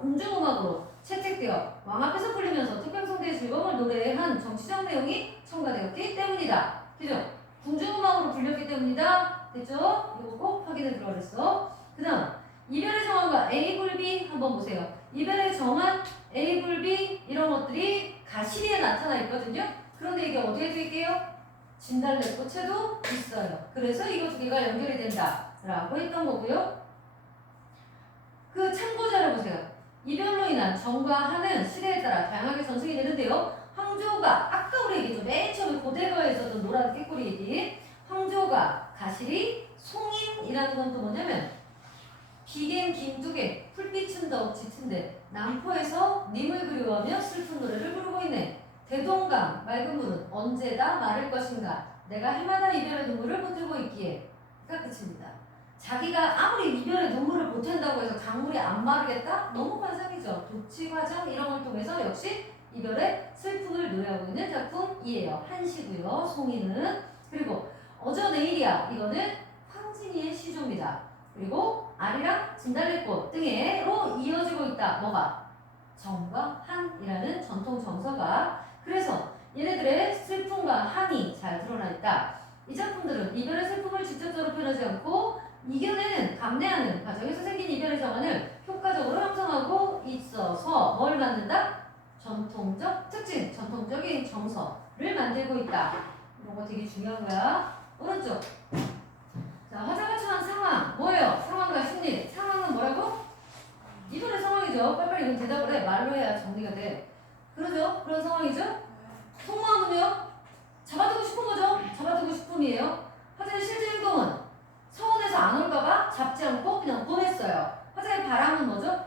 궁중음악으로 채택되어 왕 앞에서 불리면서 특별성대의 즐거움을 노래한 정치적 내용이 첨가되었기 때문이다. 그죠? 궁중음악으로 불렸기 때문이다. 됐죠? 이거 꼭 확인해 들어가 그랬어. 그 다음 이별의 정한과 A불비 한번 보세요. 이별의 정한, A불비 이런 것들이 가시리에 나타나 있거든요. 그런데 이게 어디에 들게요? 진달래꽃에도 있어요. 그래서 이거 두 개가 연결이 된다 라고 했던 거고요. 그 참고자를 보세요. 이별로 인한 정과 한은 시대에 따라 다양하게 전승이 되는데요. 황조가 아까 우리 얘기했죠. 맨 처음에 고대로에 있었던 노란 깨꼬리 얘기. 황조가, 가시리, 송임이라는 건 또 뭐냐면 비겐 김두개, 풀빛은 더욱 짙은데 남포에서 님을 그리워하며 슬픈 노래를 부르고 있네. 대동강, 맑은 물은 언제 다 마를 것인가. 내가 해마다 이별의 눈물을 보태고 있기에. 가 끝입니다. 자기가 아무리 이별의 눈물을 보탠다고 해서 강물이 안 마르겠다? 너무 환상이죠. 도치 과정 이런 걸 통해서 역시 이별의 슬픔을 노래하고 있는 작품이에요. 한시고요. 송이는. 그리고 어저 내일이야. 이거는 황진이의 시조입니다. 그리고 아리랑 진달래꽃 등에로 이어지고 있다. 뭐가? 정과 한이라는 전통 정서가. 그래서 얘네들의 슬픔과 한이 잘 드러나 있다. 이 작품들은 이별의 슬픔을 직접적으로 표현하지 않고 이겨내는, 감내하는 과정에서 생긴 이별의 정환을 효과적으로 형성하고 있어서 뭘 만든다? 전통적 특징, 전통적인 정서를 만들고 있다. 이런 거 되게 중요한 거야. 오른쪽. 자, 화자가 처한 상황. 뭐예요? 상황과 심리. 상황은 뭐라고? 이별의 상황이죠. 빨리빨리 이건 대답을 해. 말로 해야 정리가 돼. 그러죠? 그런 상황이죠? 속마음은요? 잡아두고 싶은 거죠? 잡아두고 싶음이에요. 화자의 실제 행동은 서운해서 안 올까봐 잡지 않고 그냥 보냈어요. 화자의 바람은 뭐죠?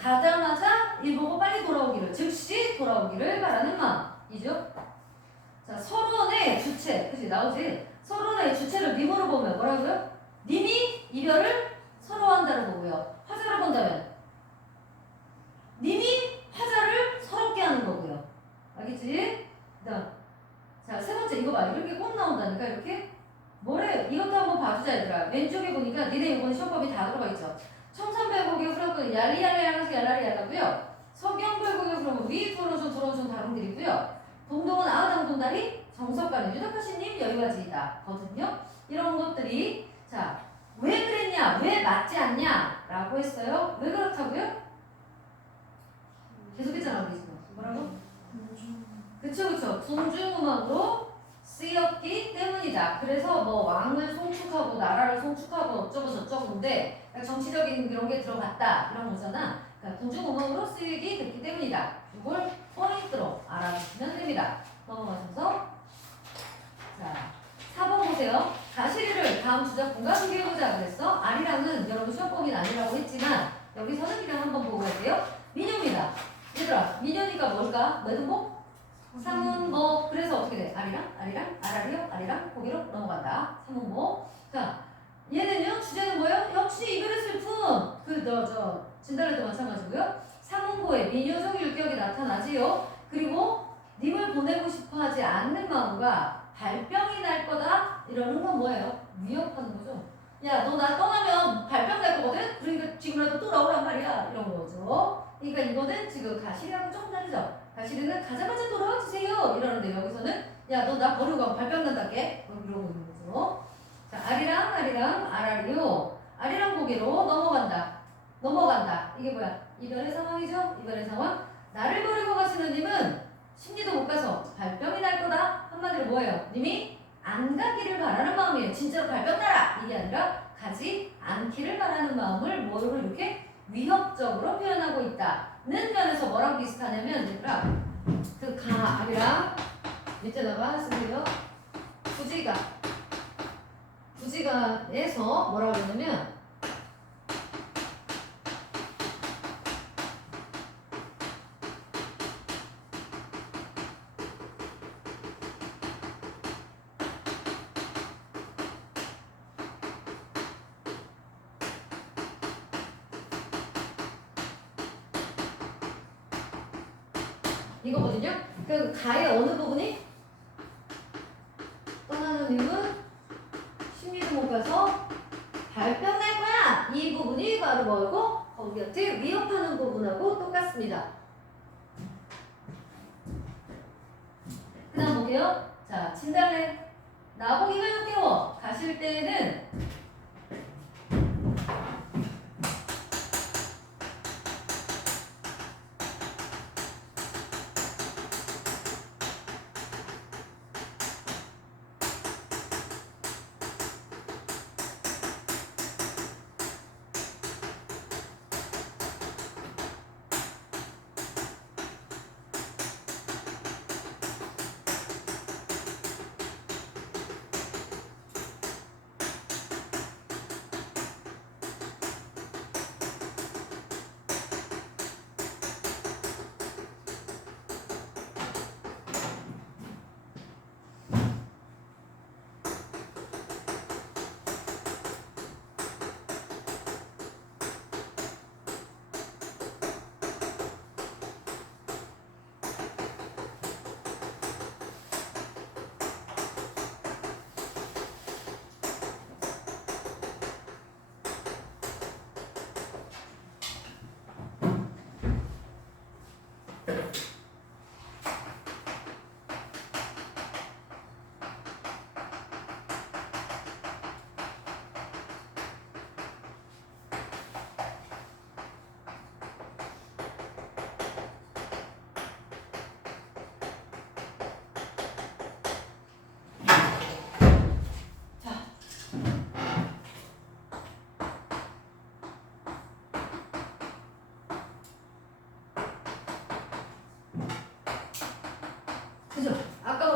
가자마자 일 보고 빨리 돌아오기를, 즉시 돌아오기를 바라는 마음이죠. 자, 서론의 주체, 그치 나오지? 서론의 주체를 님으로 보면 뭐라고요? 님이 이별을 서러워한다를 보고요. 화자를 본다면 님이 화자를 서럽게 하는 거고요. 알겠지? 그다음, 자, 세 번째 이거 봐. 이렇게 꼭 나온다니까 이렇게. 뭐래? 이것도 한번 봐주자 얘들아. 왼쪽에 보니까 니네 이번 시험법이 다 들어가 있죠. 청산별곡의 후렴구는 얄리얄리하면서 얄라리 얄라고요. 서경별곡의 후렴구는 위 두런전 두런전 다rum들이고요. 동동은 아우당동다리 정석가는 유덕하시님 여기까지다 거든요. 이런 것들이 자, 왜 그랬냐? 왜 맞지 않냐? 라고 했어요. 왜 그렇다고요? 계속 했잖아 우리 지금. 뭐라고? 그쵸. 궁중음악으로 쓰였기 때문이다. 그래서 뭐 왕을 송축하고 나라를 송축하고 어쩌고 저쩌고인데 정치적인 그런 게 들어갔다 이런 거잖아. 그러니까 궁중음악으로 쓰이기 됐기 때문이다. 이걸 포인트로 알아주시면 됩니다. 넘어가셔서 자 4번 보세요. 가시리를 다음 주작품과 소개해보자 그랬어. 아리랑은 여러분 시험법이 아니라고 했지만 여기서는 그냥 한번 보고 갈게요. 민요입니다. 얘들아 민요니까 뭘까? 매듭목? 삼문복. 그래서 어떻게 돼? 아리랑, 아라리요, 아리랑, 고기로 넘어간다. 삼문복. 자, 얘는요, 주제는 뭐예요? 역시 이별의 슬픔. 진달래도 마찬가지고요. 삼문고에 민요적 율격이 나타나지요. 그리고 님을 보내고 싶어 하지 않는 마음과 발병이 날 거다. 이러는 건 뭐예요? 위협하는 거죠. 야, 너 나 떠나면 발병 날 거거든? 그러니까 지금이라도 또 나오란 말이야. 이런 거죠. 그러니까 이거는 지금 가시리하고 조금 다르죠. 가시리는 가자마자 돌아와 주세요 이러는데 여기서는 야 너 나 버리고 가면 발병 난다게 이러고 있는 거죠. 자, 아리랑 아라리요. 아리랑 고개로 넘어간다. 이게 뭐야? 이별의 상황이죠. 이별의 상황. 나를 버리고 가시는 님은 심리도 못 가서 발병이 날 거다. 한마디로 뭐예요? 님이 안 가기를 바라는 마음이에요. 진짜로 발병 나라 이게 아니라 가지 않기를 바라는 마음을 뭐로 이렇게 위협적으로 표현하고 있다는 면에서 뭐랑 비슷하냐면 얘들아 그 아리랑 밑에다가 쓰세요. 부지가에서 뭐라고 그러냐면 이거거든요. 그 가의 어느 부분이 떠나는 님은 심리도 못 가서 발병 날 거야. 이 부분이 바로 뭐고 거기 곁에 위협하는 부분하고 똑같습니다. 그 다음 볼게요. 자, 진달래 나보기가 역겨워. 가실 때에는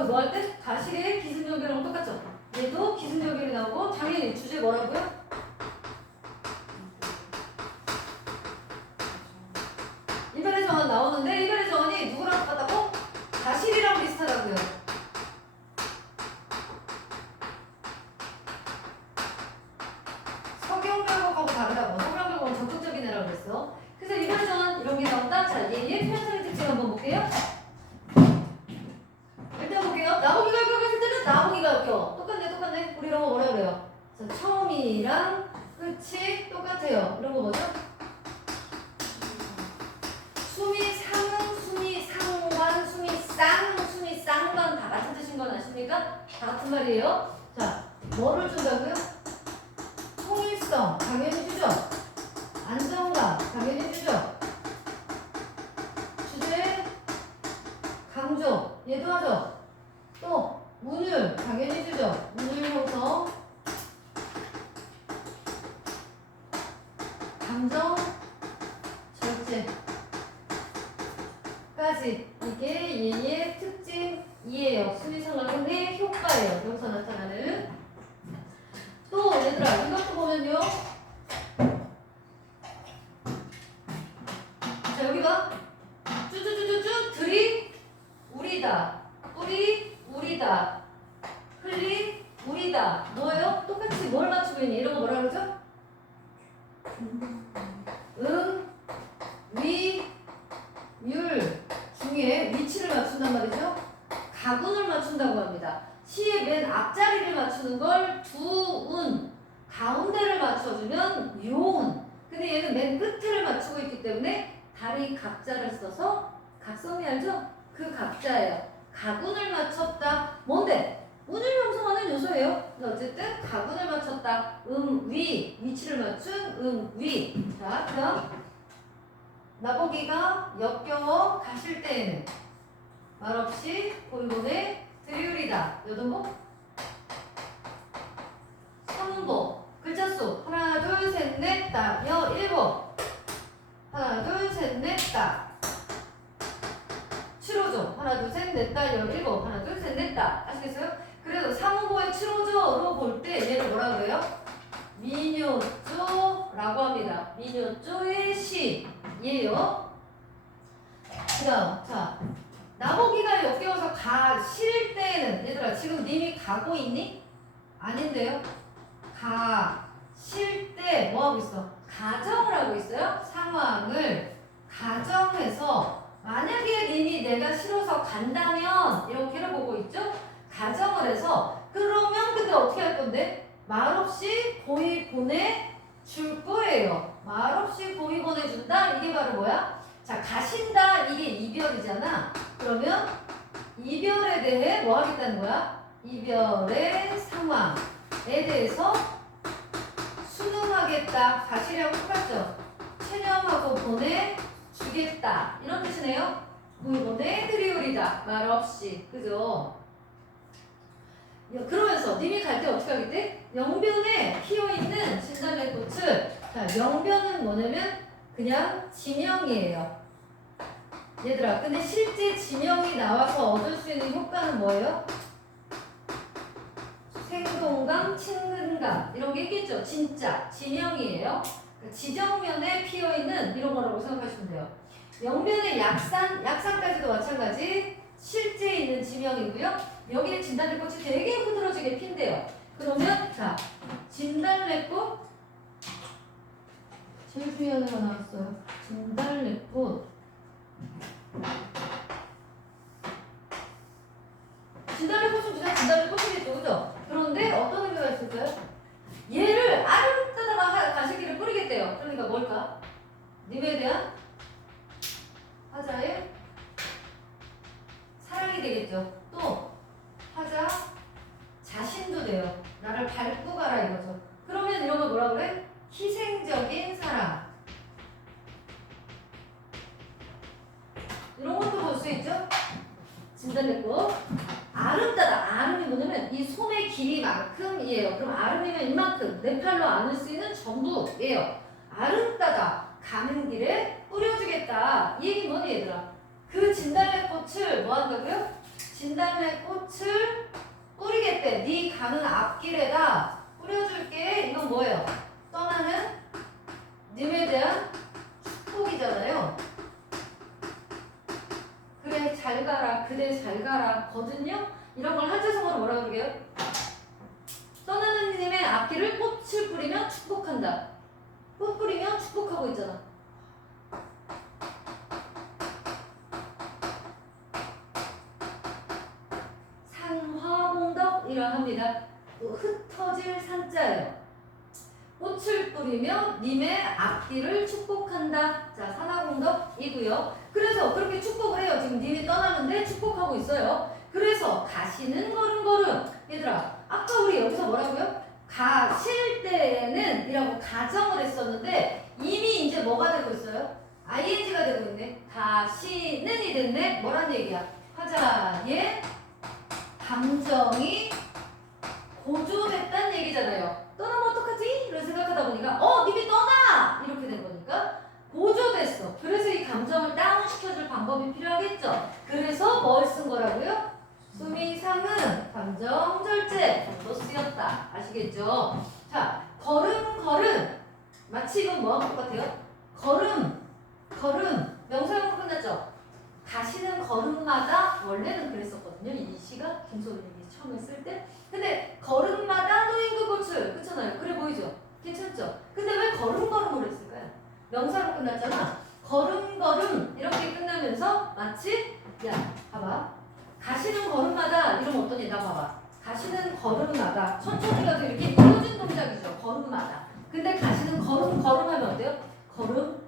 뭐 할 때? 가실의 기승전결이랑 똑같죠? 얘도 기승전결이 나오고 당연히 주제 뭐라고요? 이별의 정원 나오는데 이별의 정원이 누구랑 똑같다고? 가실이랑 비슷하다고요. 서경별곡하고 다르다고. 서경별곡은 적극적인 애라고 그랬어. 그래서 이별의 정원 이런 게 나온다. 자, 얘의 표현상의 특징 한번 볼게요. 일단 볼게요. 나보기가 껴있을 때는 나보기가 껴. 똑같네. 우리 이런 거 뭐라 그래요? 자, 처음이랑 끝이 똑같아요. 이런 거 뭐죠? 숨이 상응, 숨이 상관, 숨이 쌍관 다 같은 뜻인 건 아십니까? 다 같은 말이에요. 자, 뭐를 준다고요? 통일성 당연히 주죠. 안정감 당연히 주죠. 주제 강조 얘도 하죠. 또 운율 당연히 주죠. 운율 형성 감정 절제까지 이게 얘의 특징이에요. 수리상관의 효과예요. 여기서 나타나는. 또 얘들아 이것도 보면요. 자 여기 봐. 쭈쭈쭈쭈쭈 들이 우리다. 뿌리 우리다. 흘리 우리다. 뭐예요? 똑같이 뭘 맞추고 있니? 이런 거 뭐라 그러죠? 위, 율 중에 위치를 맞춘단 말이죠. 가군을 맞춘다고 합니다. 시의 맨 앞자리를 맞추는 걸 두운, 가운데를 맞춰주면 요운. 근데 얘는 맨 끝을 맞추고 있기 때문에 다리 각자를 써서 각성이 알죠? 그 각자예요. 가군을 맞췄다. 뭔데? 운을 형성하는 요소예요. 근데 어쨌든 가군을 맞췄다. 위, 위치를 맞춘 위. 자, 그럼 나보기가 역겨워 가실 때에는 말없이 본문에 들이우리다. 여동복 선운보 글자 수 하나 둘 셋 넷 다 여 일곱 하나 둘 셋 넷 다 칠호조 하나 둘 셋 넷 다 여 일곱 하나 둘 셋 넷 다 아시겠어요? 그래서 상호보의 칠호조로 볼 때 얘를 뭐라 그래요? 미뇨조라고 합니다. 미뇨조의 시예요. 그 다음 자 나보기가 역겨워서 가실 때는 얘들아 지금 님이 가고 있니? 아닌데요. 가실 때 뭐하고 있어? 가정을 하고 있어요. 상황을 가정해서 만약에 님이 내가 싫어서 간다면 이렇게를 보고 있죠. 가정을 해서 그러면 근데 어떻게 할 건데? 말없이 고이 보내줄 거예요. 말없이 고이 보내준다? 이게 바로 뭐야? 자 가신다 이게 이별이잖아. 그러면 이별에 대해 뭐 하겠다는 거야? 이별의 상황에 대해서 수능하겠다. 가시려고 똑같죠? 체념하고 보내주겠다. 이런 뜻이네요. 보내드리오리다. 말없이. 그죠? 그러면서 님이 갈 때 어떻게 하겠대? 영변에 피어있는 진달래꽃을 자 영변은 뭐냐면 그냥 지명이에요. 얘들아 근데 실제 지명이 나와서 얻을 수 있는 효과는 뭐예요? 생동감, 친근감 이런 게 있겠죠. 진짜 지명이에요. 그러니까 지정면에 피어있는 이런 거라고 생각하시면 돼요. 영변의 약산까지도 마찬가지 실제 있는 지명이고요. 여기에 진달래꽃이 되게 흐드러지게 핀대요. 그러면 자 진달래꽃 제일 중요한 애가 나왔어요. 진달래꽃 진달래꽃은 그냥 진달래꽃이겠죠. 그죠? 그런데 어떤 의미가 있을까요? 얘를 알을 뜯다가 가시기를 뿌리겠대요. 그러니까 뭘까? 님에 대한 화자의 사랑이 되겠죠. 또 화자 자신도 돼요. 나를 밟고 가라 이거죠. 그러면 이런 걸 뭐라 그래? 희생적인 사랑. 이런 것도 볼 수 있죠? 진달래꽃. 아름다다. 아름이 뭐냐면 이 손의 길이만큼이에요. 그럼 아름이면 이만큼 내 팔로 안을 수 있는 전부예요. 아름다다. 가는 길에 뿌려주겠다. 이 얘기 뭐니 얘들아? 그 진달래꽃을 뭐 한다고요? 진 다음에 꽃을 뿌리겠대. 네 가는 앞길에다 뿌려줄게. 이건 뭐예요? 떠나는 님에 대한 축복이잖아요. 그래 잘 가라. 그대 잘 가라. 거든요. 이런 걸 한자성어로 뭐라 그러게요? 떠나는 님의 앞길을 꽃을 뿌리면 축복한다. 꽃 뿌리면 축복하고 있잖아. 산화봉덕이라 합니다. 또 흩어질 산자예요. 꽃을 뿌리며 님의 앞길을 축복한다. 자, 산화봉덕이고요. 그래서 그렇게 축복을 해요. 지금 님이 떠나는데 축복하고 있어요. 그래서 가시는 걸음걸음. 얘들아, 아까 우리 여기서 뭐라고요? 가실 때에는 이라고 가정을 했었는데 이미 이제 뭐가 되고 있어요? ing가 되고 있네. 가시는이 됐네. 뭐란 얘기야? 화자의 감정이 고조됐다는 얘기잖아요. 떠나면 어떡하지? 이런 생각하다 보니까 님이 떠나! 이렇게 된 거니까 고조됐어. 그래서 이 감정을 다운시켜줄 방법이 필요하겠죠. 그래서 뭘 쓴 거라고요? 수미상은 감정절제 정도 쓰였다. 아시겠죠? 자, 걸음 마치 이건 뭐하고 똑같아요? 걸음 명사형으로 끝났죠? 가시는 걸음마다 원래는 그랬었거든요. 이 시가 김소린이 처음에 쓸 때. 근데 걸음마다 노인그 꽃을 그렇잖아요. 그래 보이죠? 괜찮죠? 근데 왜 걸음걸음으로 했을까요? 명사로 끝났잖아. 걸음 이렇게 끝나면서 마치 야 봐봐. 가시는 걸음마다 이러면 어떠니? 나 봐봐. 가시는 걸음마다 천천히 가도 이렇게 이어진 동작이죠. 걸음마다. 근데 가시는 걸음하면 어때요? 걸음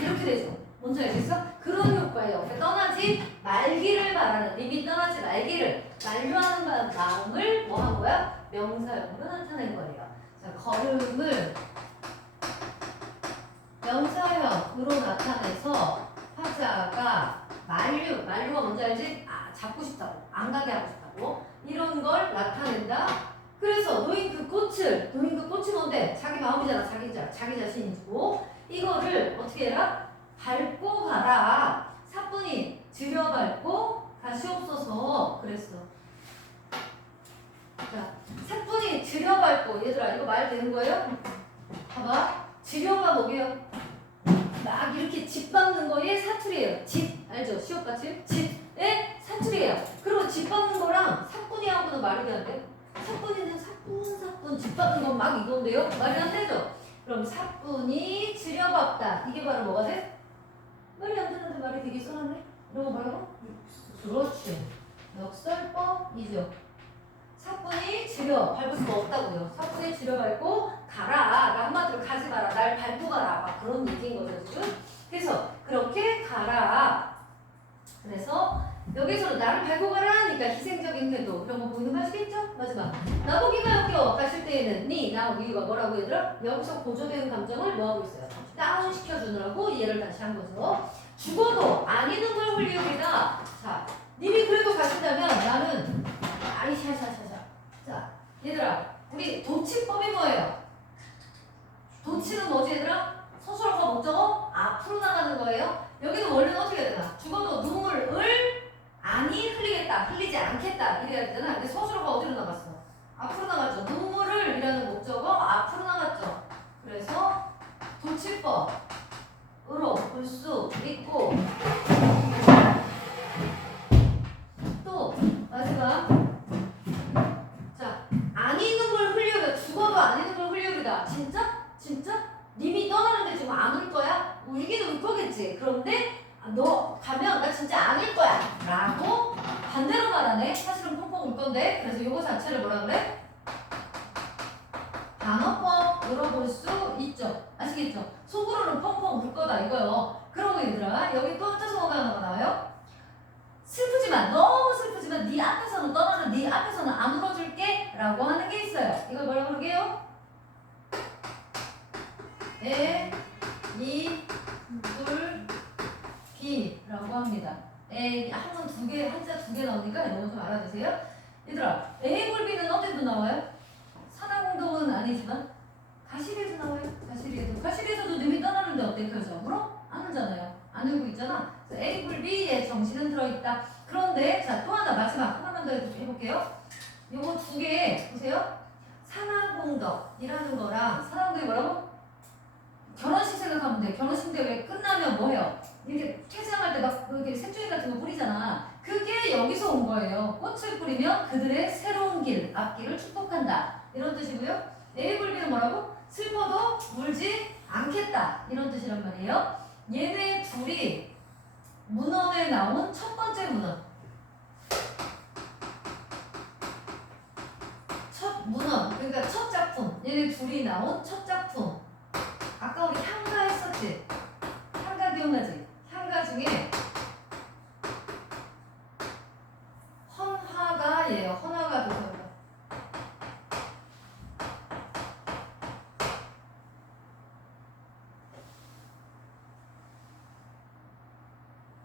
이렇게 되죠. 뭔지 알겠어? 그런 효과예요. 그러니까 떠나지 말기를 바라는 님이 떠나지 말기를 만류하는 마음을 뭐 한 거야? 명사형으로 나타낸 거예요. 자, 걸음을 명사형으로 나타내서 화자가 만류가 뭔지 알지? 잡고 싶다고, 안 가게 하고 싶다고 이런 걸 나타낸다. 그래서 노인 그 꽃이 뭔데? 자기 마음이잖아. 자기 자신이고 이거를 어떻게 해라? 밟고 가라. 사뿐히 들여밟고 가시옵소서 그랬어. 자, 사뿐히 들여밟고 얘들아 이거 말 되는 거예요? 봐봐. 들여가 뭐게요? 막 이렇게 짓밟는 거에 사투리예요. 짓 알죠? 시옷받침 짓의 사투리예요. 그리고 짓밟는 거랑 사뿐히하고는 말이 안 돼요. 사뿐히는 사뿐 짓밟는 건 막 이건데요. 말이 안 되죠? 그럼 사뿐히 들여밟다 이게 바로 뭐가 돼? 말이 안 되는데 말이 되게 써놨네? 이런 거 말고? 그렇지. 역설법이죠. 사뿐히 밟을 수가 없다고요. 사뿐히 밟고 가라. 나 한마디로 가지 마라. 날 밟고 가라. 막 그런 얘기인 거죠, 지금. 그래서 그렇게 가라. 그래서 여기서는 나를 밟고 가라니까 희생적인 태도 이런 거 보이는 거 아시겠죠? 마지막 나보기가 역겨워 가실 때에는 나보기가 뭐라고 얘들아? 여기서 고조되는 감정을 뭐하고 있어요? 다운시켜주느라고 이해를 다시 한 거죠. 죽어도 안 잊는 걸 홀리우리다. 자, 님이 그래도 가신다면 나는 아이샤샤샤샤. 자, 얘들아 우리 도치법이 뭐예요? 도치는 뭐지 얘들아? 서술어가 목적어 앞으로 나가는 거예요. 여기도 원래는 어떻게 해야 되나? 죽어도 눈물을 아니 흘리겠다, 흘리지 않겠다 이래야 되잖아. 근데 서술어가 어디로 나갔어? 앞으로 나갔죠. 눈물을 이라는 목적어 앞으로 나갔죠. 그래서 도치법으로 볼 수 있고 또 마지막 자, 아니 눈물 흘려요. 죽어도 아니 눈물 흘려이다. 진짜? 님이 떠나는데 지금 안 울 거야? 울기는 울 거겠지. 그런데 너 가면 나 진짜 안 울 거야 라고 반대로 말하네. 사실은 펑펑 울 건데. 그래서 이거 자체를 뭐라 그래? 반어법으로 볼 수 있죠. 아시겠죠? 속으로는 펑펑 울 거다 이거요. 그러고 얘들아 여기 또 한자성어가 하나가 나와요. 슬프지만 너무 슬프지만 네 앞에서는 떠나는 네 앞에서는 안 울어줄게 라고 하는 게 있어요. 이걸 뭐라고 그러게요? 비라고 합니다. 한문 두 개, 한자 두 개 나오니까 이거 좀 알아두세요. 얘들아, 에이굴비는 어디도 나와요? 산하공동은 아니지만 가시리에서 나와요. 가시리에서도 님이 떠나는데 어때? 그래서 울어? 안 울잖아요. 안 울고 있잖아. 그래서 에이굴비의 정신은 들어있다. 그런데 요거 두 개 보세요. 산하공덕이라는 거랑 산하공덕이 뭐라고? 결혼식 생각하면 돼. 결혼식 대회 끝나면 뭐 해요? 이렇게 퇴장할 때 막 이렇게 색종이 같은 거 뿌리잖아. 그게 여기서 온 거예요. 꽃을 뿌리면 그들의 새로운 길, 앞길을 축복한다. 이런 뜻이고요. 에이블비는 뭐라고? 슬퍼도 울지 않겠다. 이런 뜻이란 말이에요. 얘네 둘이 문헌에 나온 첫 번째 문헌. 첫 문헌, 그러니까 첫 작품. 얘네 둘이 나온 첫 작품. 아까 우리 향가 했었지? 향가 기억나지? 향가 중에 헌화가예요. 헌화가 도서관.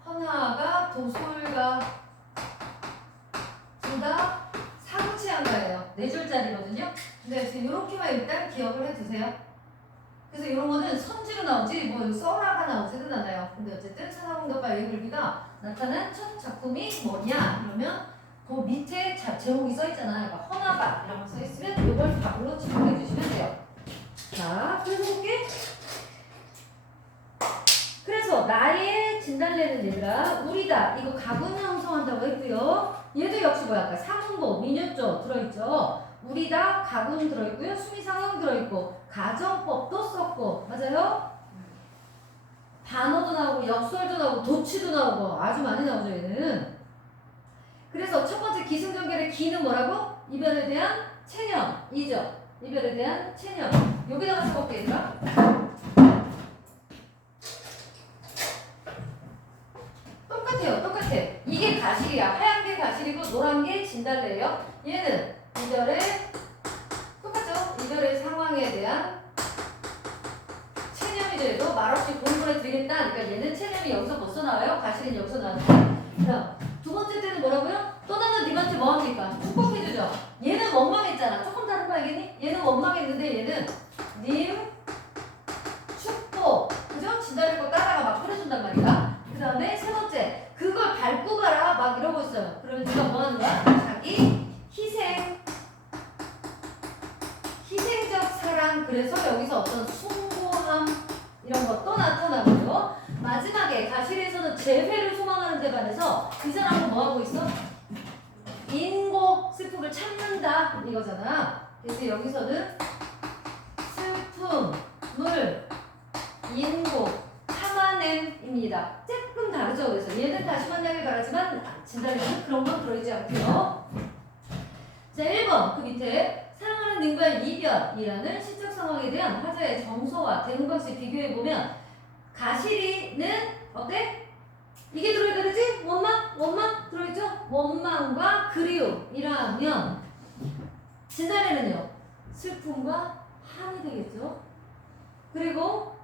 헌화가 도솔가 둘 다 사구치향가예요. 네 줄짜리거든요. 근데 지금 이렇게만 일단 기억을 해두세요. 그래서 이런 거는 선지로 나오지 뭐 써라가 나오지는 않아요. 근데 어쨌든 산하공덕과 에이블비가 나타난 첫 작품이 뭐냐 그러면 그 밑에 제목이 써있잖아요. 그러니까 헌화가 이런 거 써있으면 이걸 답으로 지목해 주시면 돼요. 자, 그래서 볼게. 그래서 나의 진달래는 얘들아 우리다. 이거 가군 형성한다고 했고요. 얘도 역시 뭐야? 아까 사문보, 민요조 들어있죠. 우리다, 가군 들어있고요. 수미상응 들어있고 가정법도 썼고 맞아요? 단어도 나오고 역설도 나오고 도치도 나오고 아주 많이 나오죠 얘는. 그래서 첫 번째 기승전결의 기는 뭐라고? 이별에 대한 체념이죠. 이별에 대한 체념. 여기다가 써볼게 얘들아. 똑같아요. 똑같아. 이게 가실이야. 하얀 게 가실이고 노란 게 진달래예요. 얘는 이별의 똑같죠? 이별의 상황에 대한 체념이죠. 말없이 공부를 해드리겠다. 그러니까 얘는 체념이 여기서 벌써 나와요. 가실은 여기서 나왔어요. 그다음 두 번째 때는 뭐라고요? 또 다른 님한테 뭐합니까? 축복해주죠. 얘는 원망했잖아. 조금 다른 거 알겠니? 얘는 원망했는데 얘는 님 축복. 그죠? 진달래 거 따라가 막 그려준단 말이야. 그 다음에 세 번째 그걸 밟고 가라 막 이러고 있어요. 그러면 네가 뭐 하는 거야? 자기 희생적 사랑. 그래서 여기서 어떤 숭고함 이런 것도 나타나고요. 마지막에 가실에서는 재회를 소망하는 데 반해서 이 사람은 뭐 하고 있어? 인고 슬픔을 참는다 이거잖아. 그래서 여기서는 슬픔을 인고 참아냄입니다. 조금 다르죠. 그래서 얘는 다시 만나길 바라지만 진달래는 그런 건 들어있지 않고요. 자 1번 그 밑에 사랑하는 님과의 이별이라는 시적 상황에 대한 화자의 정서와 대응 방식 비교해보면 가실이는 어때? 이게 들어있다 그러지? 원망 들어있죠? 원망과 그리움이라면 진달래는요 슬픔과 한이 되겠죠. 그리고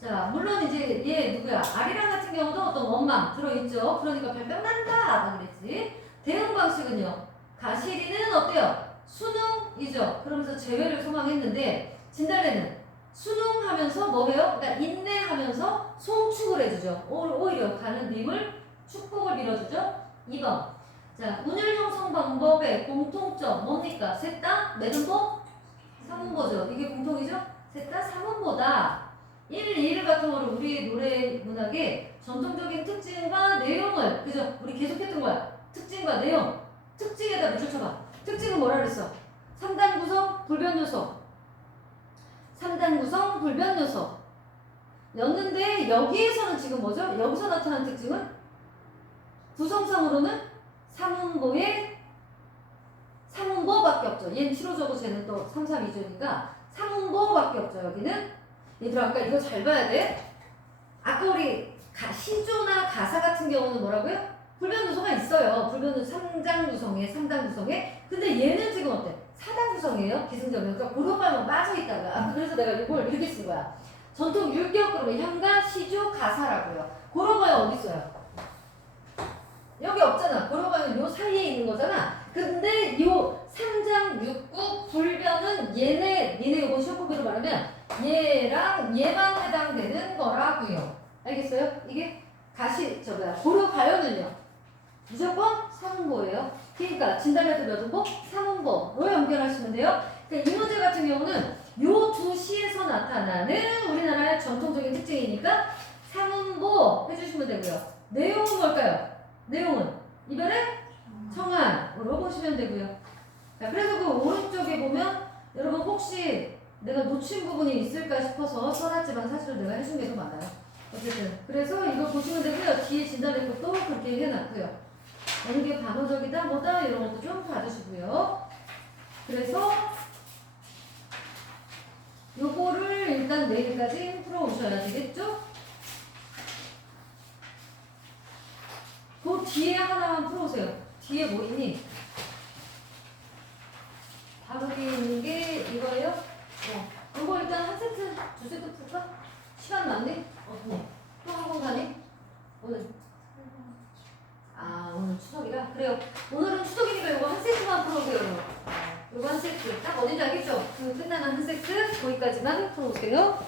자 물론 이제 얘 누구야 아리랑 같은 경우도 어떤 원망 들어있죠. 그러니까 발병 난다 그랬지. 대응 방식은요 가실이는 어때요? 순응이죠. 그러면서 재회를 소망했는데 진달래는 순응하면서 뭐해요? 그러니까 인내하면서 송축을 해주죠. 오히려 가는 님을 축복을 빌어주죠. 2번 자 운율 형성 방법의 공통점 뭡니까? 셋 다 매듭보? 사문보죠. 이게 공통이죠? 셋 다 사문보다 1, 2를 바탕으로 우리 노래 문학의 전통적인 특징과 내용을 그죠? 우리 계속했던 거야. 특징과 내용 특징에다 밑줄 쳐봐. 특징은 뭐라 그랬어? 3단 구성 불변 요소 3단 구성 불변 요소 였는데 여기에서는 지금 뭐죠? 여기서 나타난 특징은 구성상으로는 사문보밖에 없죠. 얘는 7호조고 쟤는 또 3, 3, 2조니까 사문보밖에 없죠. 여기는 얘들아 아까 이거 잘 봐야 돼. 아까 우리 시조나 가사 같은 경우는 뭐라고요? 불변 요소가 있어요. 불변 요소 3장 구성에 3단 구성에. 근데 얘는 지금 어때? 4단 구성이에요. 기승전결. 그러니까 그런 말만 빠져있다가. 그래서 내가 이걸 이렇게 쓴 거야. 전통 율격 그러면 향가, 시조, 가사라고요. 그런 거에 어디 있어요? 여기 없잖아. 그런 거는 요 사이에 있는 거잖아. 근데 요 3장 6구 불변은 니네 이거 쇼코비로 말하면 얘랑 얘만 해당되는 거라고요. 알겠어요? 이게 고려 가연은요 무조건 사문보예요. 그러니까 진단해도 몇 음보? 3음보로 연결하시면 돼요. 그러니까 이 문제 같은 경우는 요 두 시에서 나타나는 우리나라의 전통적인 특징이니까 3음보 해주시면 되고요. 내용은 뭘까요? 내용은 이별의 청한으로 보시면 되고요. 자, 그래서 그 오른쪽에 보면 여러분 혹시 내가 놓친 부분이 있을까 싶어서 써놨지만 사실 내가 해준 게 더 많아요. 어쨌든 그래서 이거 보시면 되고요. 뒤에 진단의 것도 그렇게 해놨고요. 어느 게 반어적이다 뭐다 이런 것도 좀 봐주시고요. 그래서 요거를 일단 내일까지 풀어오셔야 되겠죠? 그 뒤에 하나만 풀어오세요. 뒤에 뭐 있니? 바로 뒤에 있는 게 이거예요? 이거 일단 한 세트, 두 세트 풀까? 시간 많니? 네. 또 학원 가니? 오늘? 오늘 추석이라? 그래요. 오늘은 추석이니까 이거 한 세트만 풀어오세요. 이거 한 세트. 딱 어딘지 알겠죠? 그 끝나는 한 세트, 거기까지만 풀어오세요.